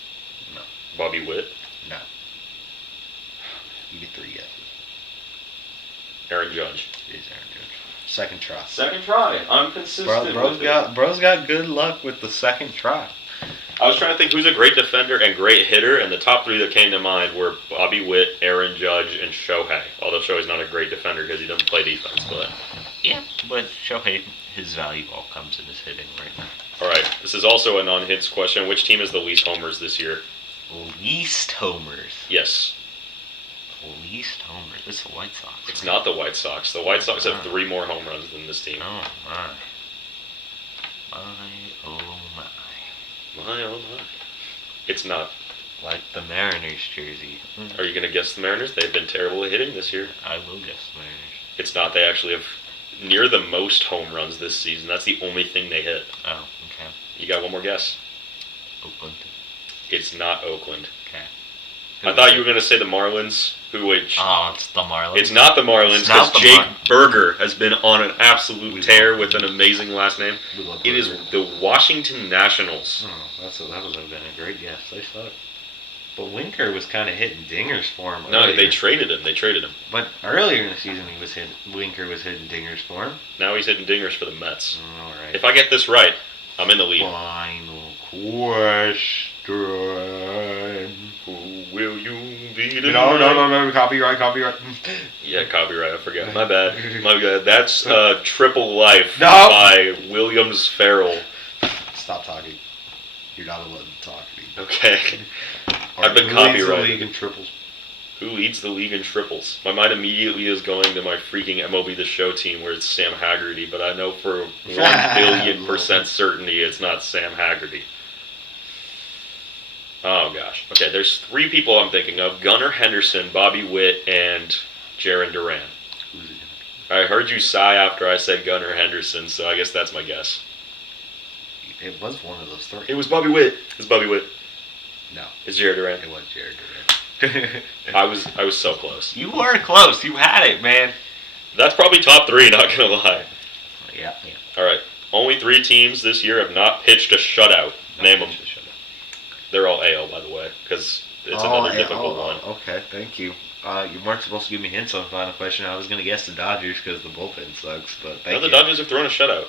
No. Bobby Witt? No. You get 3 guesses. Aaron Judge. It is Aaron Judge. Second try. Second try. I'm consistent with it. Bro's got good luck with the second try. I was trying to think who's a great defender and great hitter, and the top 3 that came to mind were Bobby Witt, Aaron Judge, and Shohei. Although Shohei's not a great defender because he doesn't play defense, but... Yeah, but Shohei, his value all comes in his hitting right now. Alright, this is also a non-hits question. Which team has the least homers this year? Least homers. Yes. Least homers. It's the White Sox. It's right? not the White Sox. The White Sox have 3 more home runs than this team. Oh, my. Oh, my. My, oh my. It's not. Like the Mariners jersey. Are you going to guess the Mariners? They've been terrible at hitting this year. I will guess the Mariners. It's not. They actually have near the most home runs this season. That's the only thing they hit. Oh, okay. You got one more guess? Oakland. It's not Oakland. Okay. I thought you were going to say the Marlins, which... Oh, it's the Marlins. It's not the Marlins, It's not because the Jake Berger has been on an absolute tear with an amazing last name. We love It is Berger. the Washington Nationals. Oh, that would have been a great guess. They suck. But Winker was kind of hitting dingers for him. No, earlier. they traded him. But earlier in the season, Winker was hitting dingers for him. Now he's hitting dingers for the Mets. All right. If I get this right, I'm in the lead. Final question. Who will you didn't. No. Copyright. Yeah, copyright. I forgot. My bad. That's Triple Life No. by Williams Farrell. Stop talking. You're not allowed to talk to me. Okay. I've been Who leads the copyrighted. league in triples? Who leads the league in triples? My mind immediately is going to my freaking MLB The Show team where it's Sam Haggerty, but I know for 1,000,000,000% certainty it's not Sam Haggerty. Oh gosh. Okay, there's 3 people I'm thinking of: Gunnar Henderson, Bobby Witt, and Jarren Duran. Who's it? I heard you sigh after I said Gunnar Henderson, so I guess that's my guess. It was one of those 3. It was Bobby Witt. It's Bobby Witt. No. It's Jarren Duran. It was Jared Duran. I was so close. You were close. You had it, man. That's probably top 3, not gonna lie. Yeah. Alright. Only 3 teams this year have not pitched a shutout. Name them. They're all AL, by the way, because it's another difficult one. Okay, thank you. You weren't supposed to give me hints on the final question. I was going to guess the Dodgers because the bullpen sucks, but thank No, you. the Dodgers have thrown a shutout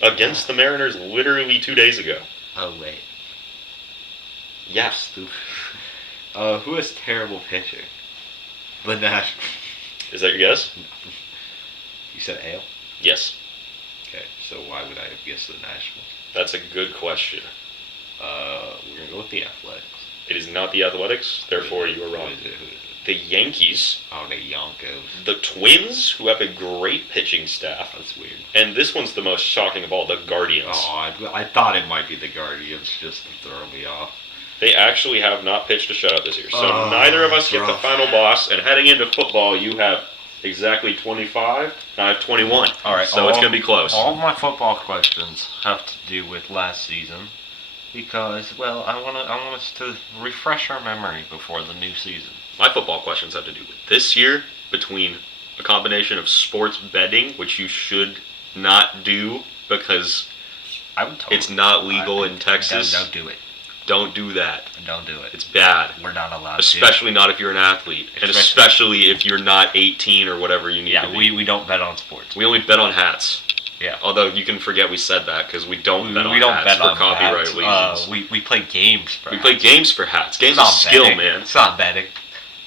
against the Mariners literally 2 days ago. Oh, wait. Yeah. Stupid. Who has terrible pitching? The Nationals. Is that your guess? You said AL? Yes. Okay, so why would I have guessed the Nationals? That's a good question. We're going to go with the Athletics. It is not the Athletics, therefore you are wrong. Who is it? The Yankees, Oh, the Yonkos. the Twins, who have a great pitching staff, That's weird. and this one's the most shocking of all, the Guardians. Oh, I thought it might be the Guardians just to throw me off. They actually have not pitched a shutout this year. So Oh, neither of us that's get the rough. final boss, and heading into football, you have exactly 25, and I have 21. All right. So it's going to be close. All of my football questions have to do with last season because, well, I want us to refresh our memory before the new season. My football questions have to do with this year, between a combination of sports betting, which you should not do because I would totally. it's not legal in Texas. Don't do it. Don't do that. Don't do it. It's bad. We're not allowed Especially not if you're an athlete. And especially if you're not 18 or whatever you need to. to Yeah, be. we don't bet on sports. We only bet on hats. Yeah. Although you can forget we said that because we don't bet on we don't hats bet for on copyright hats. reasons. We play games for We hats. play games for hats. Games It's of not skill, betting. man. It's not betting.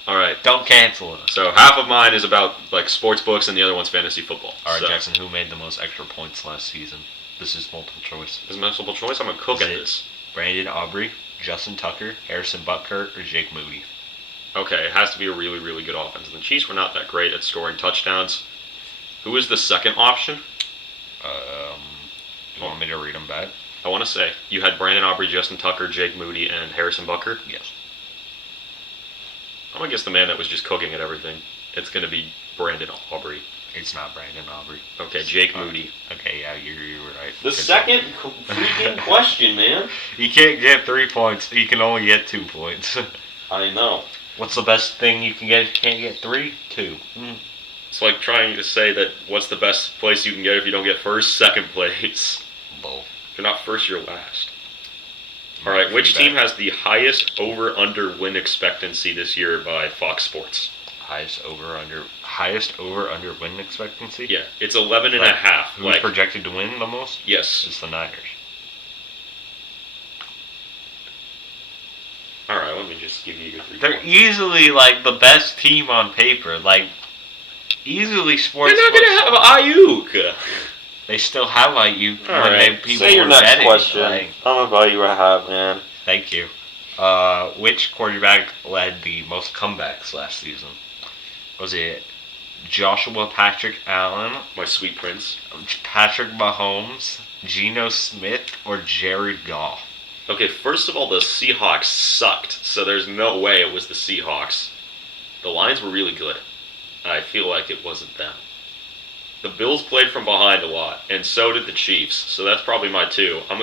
All right. Don't cancel us. So half of mine is about like sports books, and the other one's fantasy football. All right, So, Jackson, who made the most extra points last season? This is multiple choice. Is multiple choice? I'm a cook Is at it- this. Brandon Aubrey, Justin Tucker, Harrison Butker, or Jake Moody? Okay, it has to be a really, really good offense. And the Chiefs were not that great at scoring touchdowns. Who is the second option? You want me to read them back? I want to say you had Brandon Aubrey, Justin Tucker, Jake Moody, and Harrison Butker. Yes. I'm gonna guess the man that was just cooking at everything. It's gonna be Brandon Aubrey. It's not Brandon Aubrey. Okay, Jake Moody. Okay, yeah, you're right. The Good second freaking question, man. You can't get 3 points. You can only get 2 points. I know. What's the best thing you can get if you can't get 3? 2. It's like trying to say that what's the best place you can get if you don't get first, second place. Bull. If you're not first, you're last. All right, which team has the highest over/under win expectancy this year by Fox Sports? Highest over under win expectancy? Yeah, it's 11 and a half. Who's projected to win the most? Yes. It's the Niners. All right, let me just give you your 3 They're points. easily like the best team on paper. Like easily sports. They're not gonna have Ayuk. They still have IU All when right. people Say your were next betting. question. Like, I'm gonna buy you a hat, man. thank you. Which quarterback led the most comebacks last season? Was it Joshua Patrick Allen, My sweet prince. Patrick Mahomes, Geno Smith, or Jared Goff? Okay, first of all, the Seahawks sucked, so there's no way it was the Seahawks. The Lions were really good. I feel like it wasn't them. The Bills played from behind a lot, and so did the Chiefs. So that's probably my 2. I'm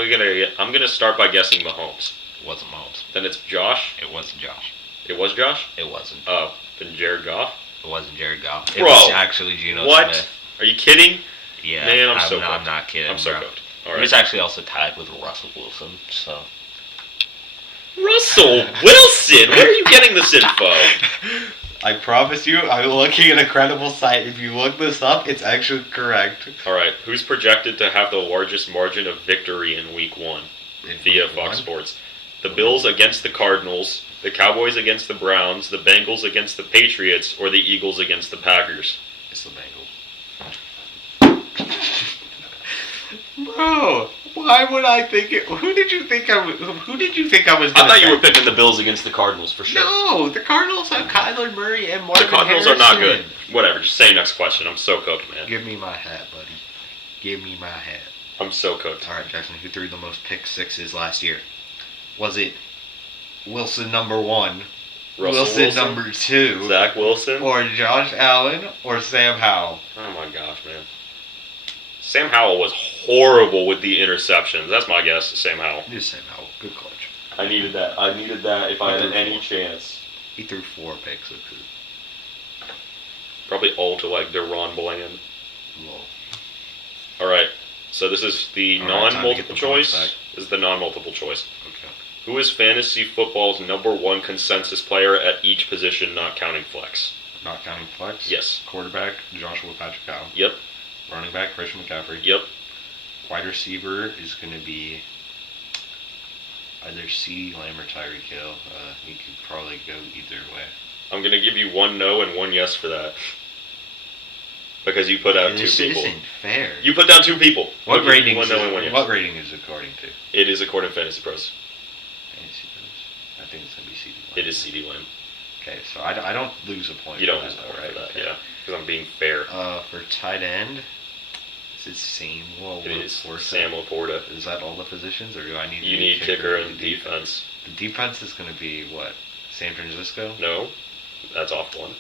gonna start by guessing Mahomes. It wasn't Mahomes. Then it's Josh. It wasn't Josh. It was Josh. It wasn't. Oh, then Jared Goff. It wasn't Jared Goff. It Bro, was actually Geno What? Smith. Are you kidding? Yeah, Man, I'm I'm not kidding. I'm so bro. cooked. All He right. was actually also tied with Russell Wilson. So Russell Wilson. Where are you getting this info? I promise you, I'm looking at a credible site. If you look this up, it's actually correct. All right. Who's projected to have the largest margin of victory in Week 1 via Fox Sports? The Bills against the Cardinals, The Cowboys against the Browns, the Bengals against the Patriots, or the Eagles against the Packers? It's the Bengals. Bro, why would I think it? Who did you think I was? Who did you think I was? I thought you were pick? picking the Bills against the Cardinals for sure. No, the Cardinals have Kyler Murray and Marvin The Cardinals Harrison. are not good. Whatever, just say next question. I'm so cooked, man. Give me my hat, buddy. Give me my hat. I'm so cooked. All right, Jackson. Who threw the most pick sixes last year? Was it Wilson number 1, Russell Wilson, number 2, Zach Wilson, or Josh Allen, or Sam Howell? Oh my gosh, man. Sam Howell was horrible with the interceptions. That's my guess, Sam Howell. It is Sam Howell. Good clutch. I needed that. I needed that if I had any chance. He threw 4 pick sixes. Probably all to like Deron Bland. Lol. Alright, so this is the All right, time to get non-multiple the points choice. back. This is the non-multiple choice. Okay. Who is fantasy football's #1 consensus player at each position, not counting flex? Not counting flex? Yes. Quarterback, Joshua Patrick Allen. Yep. Running back, Christian McCaffrey. Yep. Wide receiver is going to be either CeeDee Lamb or Tyreek Hill. He could probably go either way. I'm going to give you one no and one yes for that. Because you put out This two people. isn't fair. You put down 2 people. What I'll give you rating? one no and one yes. What rating is it according to? It is according to Fantasy Pros. Fantasy Pros. I think it's going to be CeeDee Lamb. It is CeeDee Lamb. Okay, so I don't lose a point. You for don't that, lose a though, point right? for that, Okay. yeah. Because I'm being fair. For tight end, is it Samuel It is Laporta? Sam Laporta. Is that all the positions, or do I need? You need kicker and defense. The defense is going to be what? San Francisco. No, that's off one.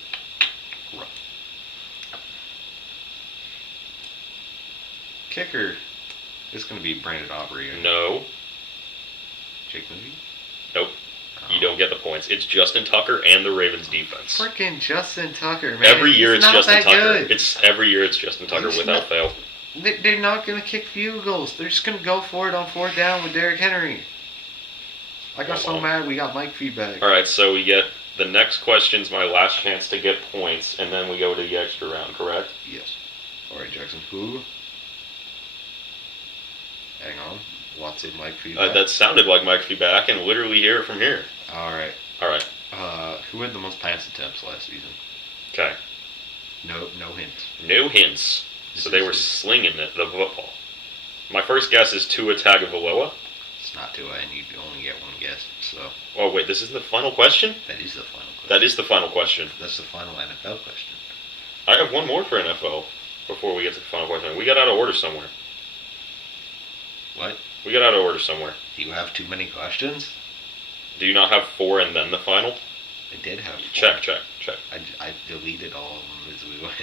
Kicker is going to be Brandon Aubrey. Right? No, Jake Moody. nope. You don't get the points. It's Justin Tucker and the Ravens defense. Freaking Justin Tucker, man. Every year He's it's not Justin that Tucker. good. Every year it's Justin Tucker He's without not- fail. They're not going to kick field goals. They're just going to go for it on 4th down with Derrick Henry. I got so mad we got mic feedback. All right, so we get the next question's my last chance to get points, and then we go to the extra round. Correct? Yes. All right, Jackson. Who? Hang on. Lots of mic feedback. That sounded like Mike feedback. I can literally hear it from here. All right. All right. Who had the most pass attempts last season? Okay. No hints. No hints. So they were slinging the football. My first guess is Tua Tagovailoa. It's not Tua, and you only get one guess. So Oh wait, this is the final question? that is the final question. That is the final question. That's the final NFL question. I have one more for NFL before we get to the final question. We got out of order somewhere. What? We got out of order somewhere. Do you have too many questions? Do you not have 4 and then the final? I did have 4. Check. I deleted all of them as we went.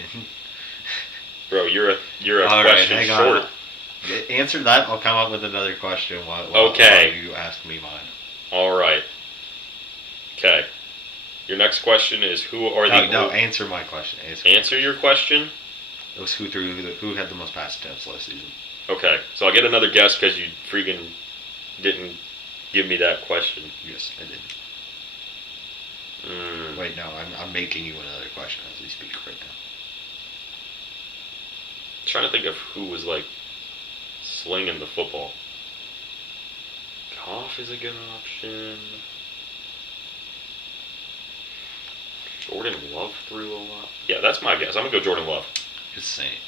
Bro, you're a All right, question hang short. on. Answer that. I'll come up with another question while Okay. you ask me mine. All right. Okay. Your next question is who are the No, answer my question. Answer your question? It was who had the most pass attempts last season. Okay. So I'll get another guess because you freaking didn't give me that question. Yes, I did. Mm. Wait, no, I'm making you another question as we speak right now. Trying to think of who was like slinging the football. Goff is a good option. Jordan Love threw a lot. Yeah, that's my guess. I'm gonna go Jordan Love. Just saying,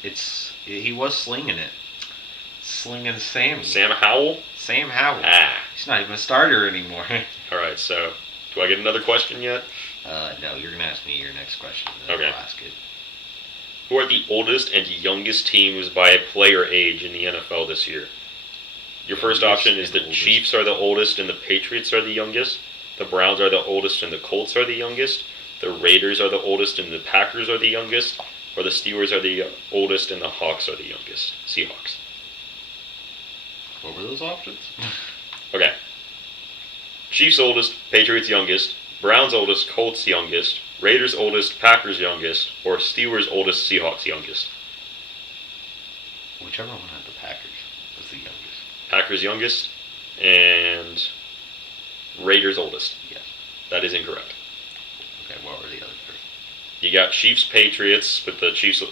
he was slinging it, slinging Sammy. Sam Howell. Sam Howell. Ah. He's not even a starter anymore. All right. So, do I get another question yet? No, you're gonna ask me your next question. And then Okay. I'll ask it. Who are the oldest and youngest teams by a player age in the NFL this year? Your first Youngest option is and the oldest. Chiefs are the oldest and the Patriots are the youngest. The Browns are the oldest and the Colts are the youngest. The Raiders are the oldest and the Packers are the youngest. Or the Steelers are the oldest and the Hawks are the youngest. Seahawks. What were those options? Okay. Chiefs oldest, Patriots youngest. Browns oldest, Colts youngest. Raiders oldest, Packers youngest. Or Steelers oldest, Seahawks youngest. Whichever one had the Packers was the youngest. Packers youngest, and Raiders oldest. Yes. That is incorrect. Okay, what were the other three? You got Chiefs, Patriots, but the Chiefs.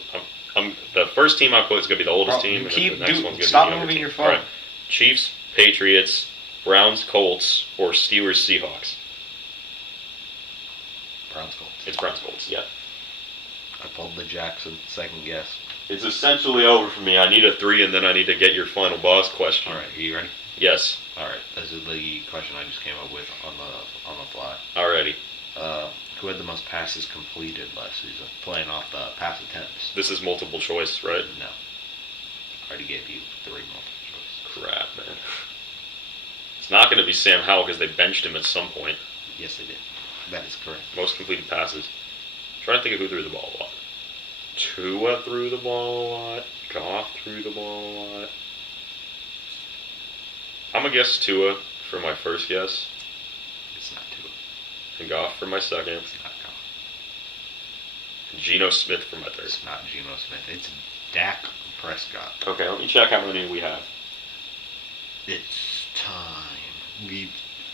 The first team I put is going to be the oldest Bro, team, you and keep then the next do- one's going to be stop the younger moving team. your phone. All right. Chiefs, Patriots, Browns, Colts, or Steelers, Seahawks. Browns Colts. It's Browns Colts, yeah. I pulled the Jackson second guess. It's essentially over for me. I need a 3, and then I need to get your final boss question. All right, are you ready? Yes. All right, this is the question I just came up with on the fly. Alrighty. Who had the most passes completed last season? Playing off the pass attempts. This is multiple choice, right? No. I already gave you 3 multiple choice. Crap, man. It's not going to be Sam Howell because they benched him at some point. Yes, they did. That is correct. Most completed passes. I'm trying to think of who threw the ball a lot. Tua threw the ball a lot. Goff threw the ball a lot. I'm going to guess Tua for my first guess. It's not Tua. And Goff for my second. It's not Goff. And Geno Smith for my third. It's not Geno Smith. It's Dak Prescott. Okay, let me check how many we have. It's time. The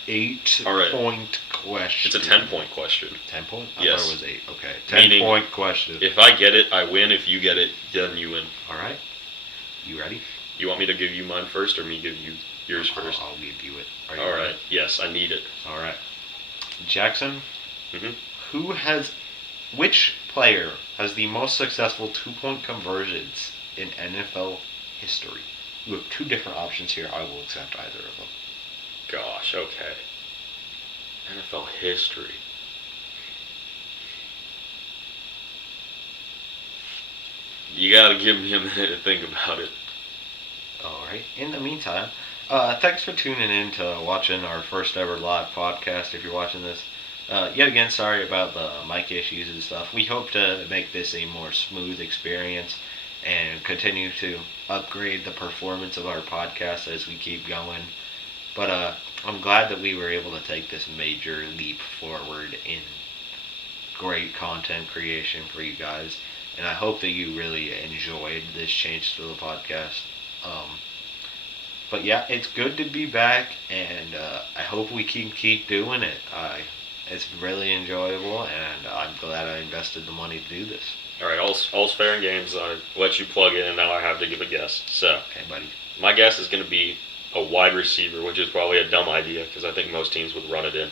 8 All right. point question. It's a 10-point question. 10 point? I Yes. thought it was 8. Okay. Meaning, 10-point question. If I get it, I win. If you get it, then you win. All right. You ready? You want me to give you mine first or me give you yours first? I'll give you it. Are you All ready? right. Yes, I need it. All right. Jackson, Mhm. which player has the most successful 2-point conversions in NFL history? You have 2 different options here. I will accept either of them. Gosh, okay. NFL history. You gotta give me a minute to think about it. All right. In the meantime, thanks for tuning in to watching our first ever live podcast. If you're watching this, yet again, sorry about the mic issues and stuff. We hope to make this a more smooth experience and continue to upgrade the performance of our podcast as we keep going. But I'm glad that we were able to take this major leap forward in great content creation for you guys. And I hope that you really enjoyed this change to the podcast. But yeah, it's good to be back, and I hope we can keep doing it. It's really enjoyable, and I'm glad I invested the money to do this. All right, all's fair in games. I let you plug in, and now I have to give a guess. So, Okay, buddy. my guess is going to be a wide receiver, which is probably a dumb idea because I think most teams would run it in.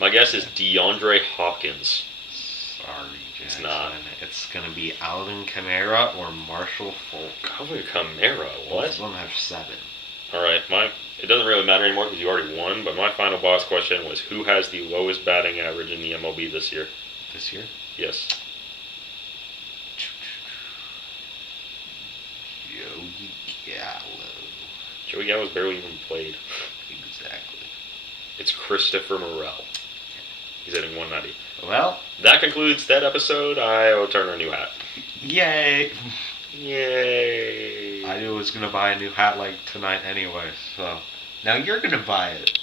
My guess is DeAndre Hopkins. Sorry, Jackson. It's not. It's going to be Alvin Kamara or Marshall Falk. Alvin Kamara, Both what? of them have 7. All right, it doesn't really matter anymore because you already won, but my final boss question was who has the lowest batting average in the MLB this year? This year? Yes. Joey Gallo. Joey Gallo's barely even played. Exactly. It's Christopher Morel. He's hitting 190. Well, That concludes that episode. I owe Turner a new hat. yay! Yay! I was going to buy a new hat like tonight anyway, so. Now you're going to buy it.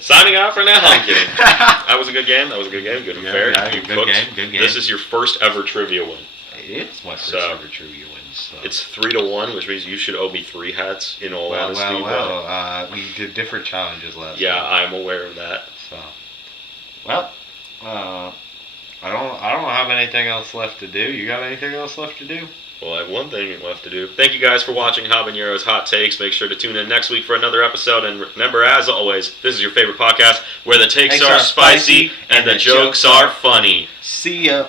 Signing out for now. I'm kidding. That was a good game. Good and Yeah, fair. yeah, You good cooked. game. This is your first ever trivia win. It's my first So, ever trivia win, so. It's 3-1, which means you should oe me 3 hats. In all honesty, we did different challenges last yeah, week. I'm aware of that. So, well, I don't have anything else left to do. You got anything else left to do? Well, I have one thing left to do. Thank you guys for watching Habaneros Hot Takes. Make sure to tune in next week for another episode. And remember, as always, this is your favorite podcast where the takes are spicy and the jokes are funny. See ya.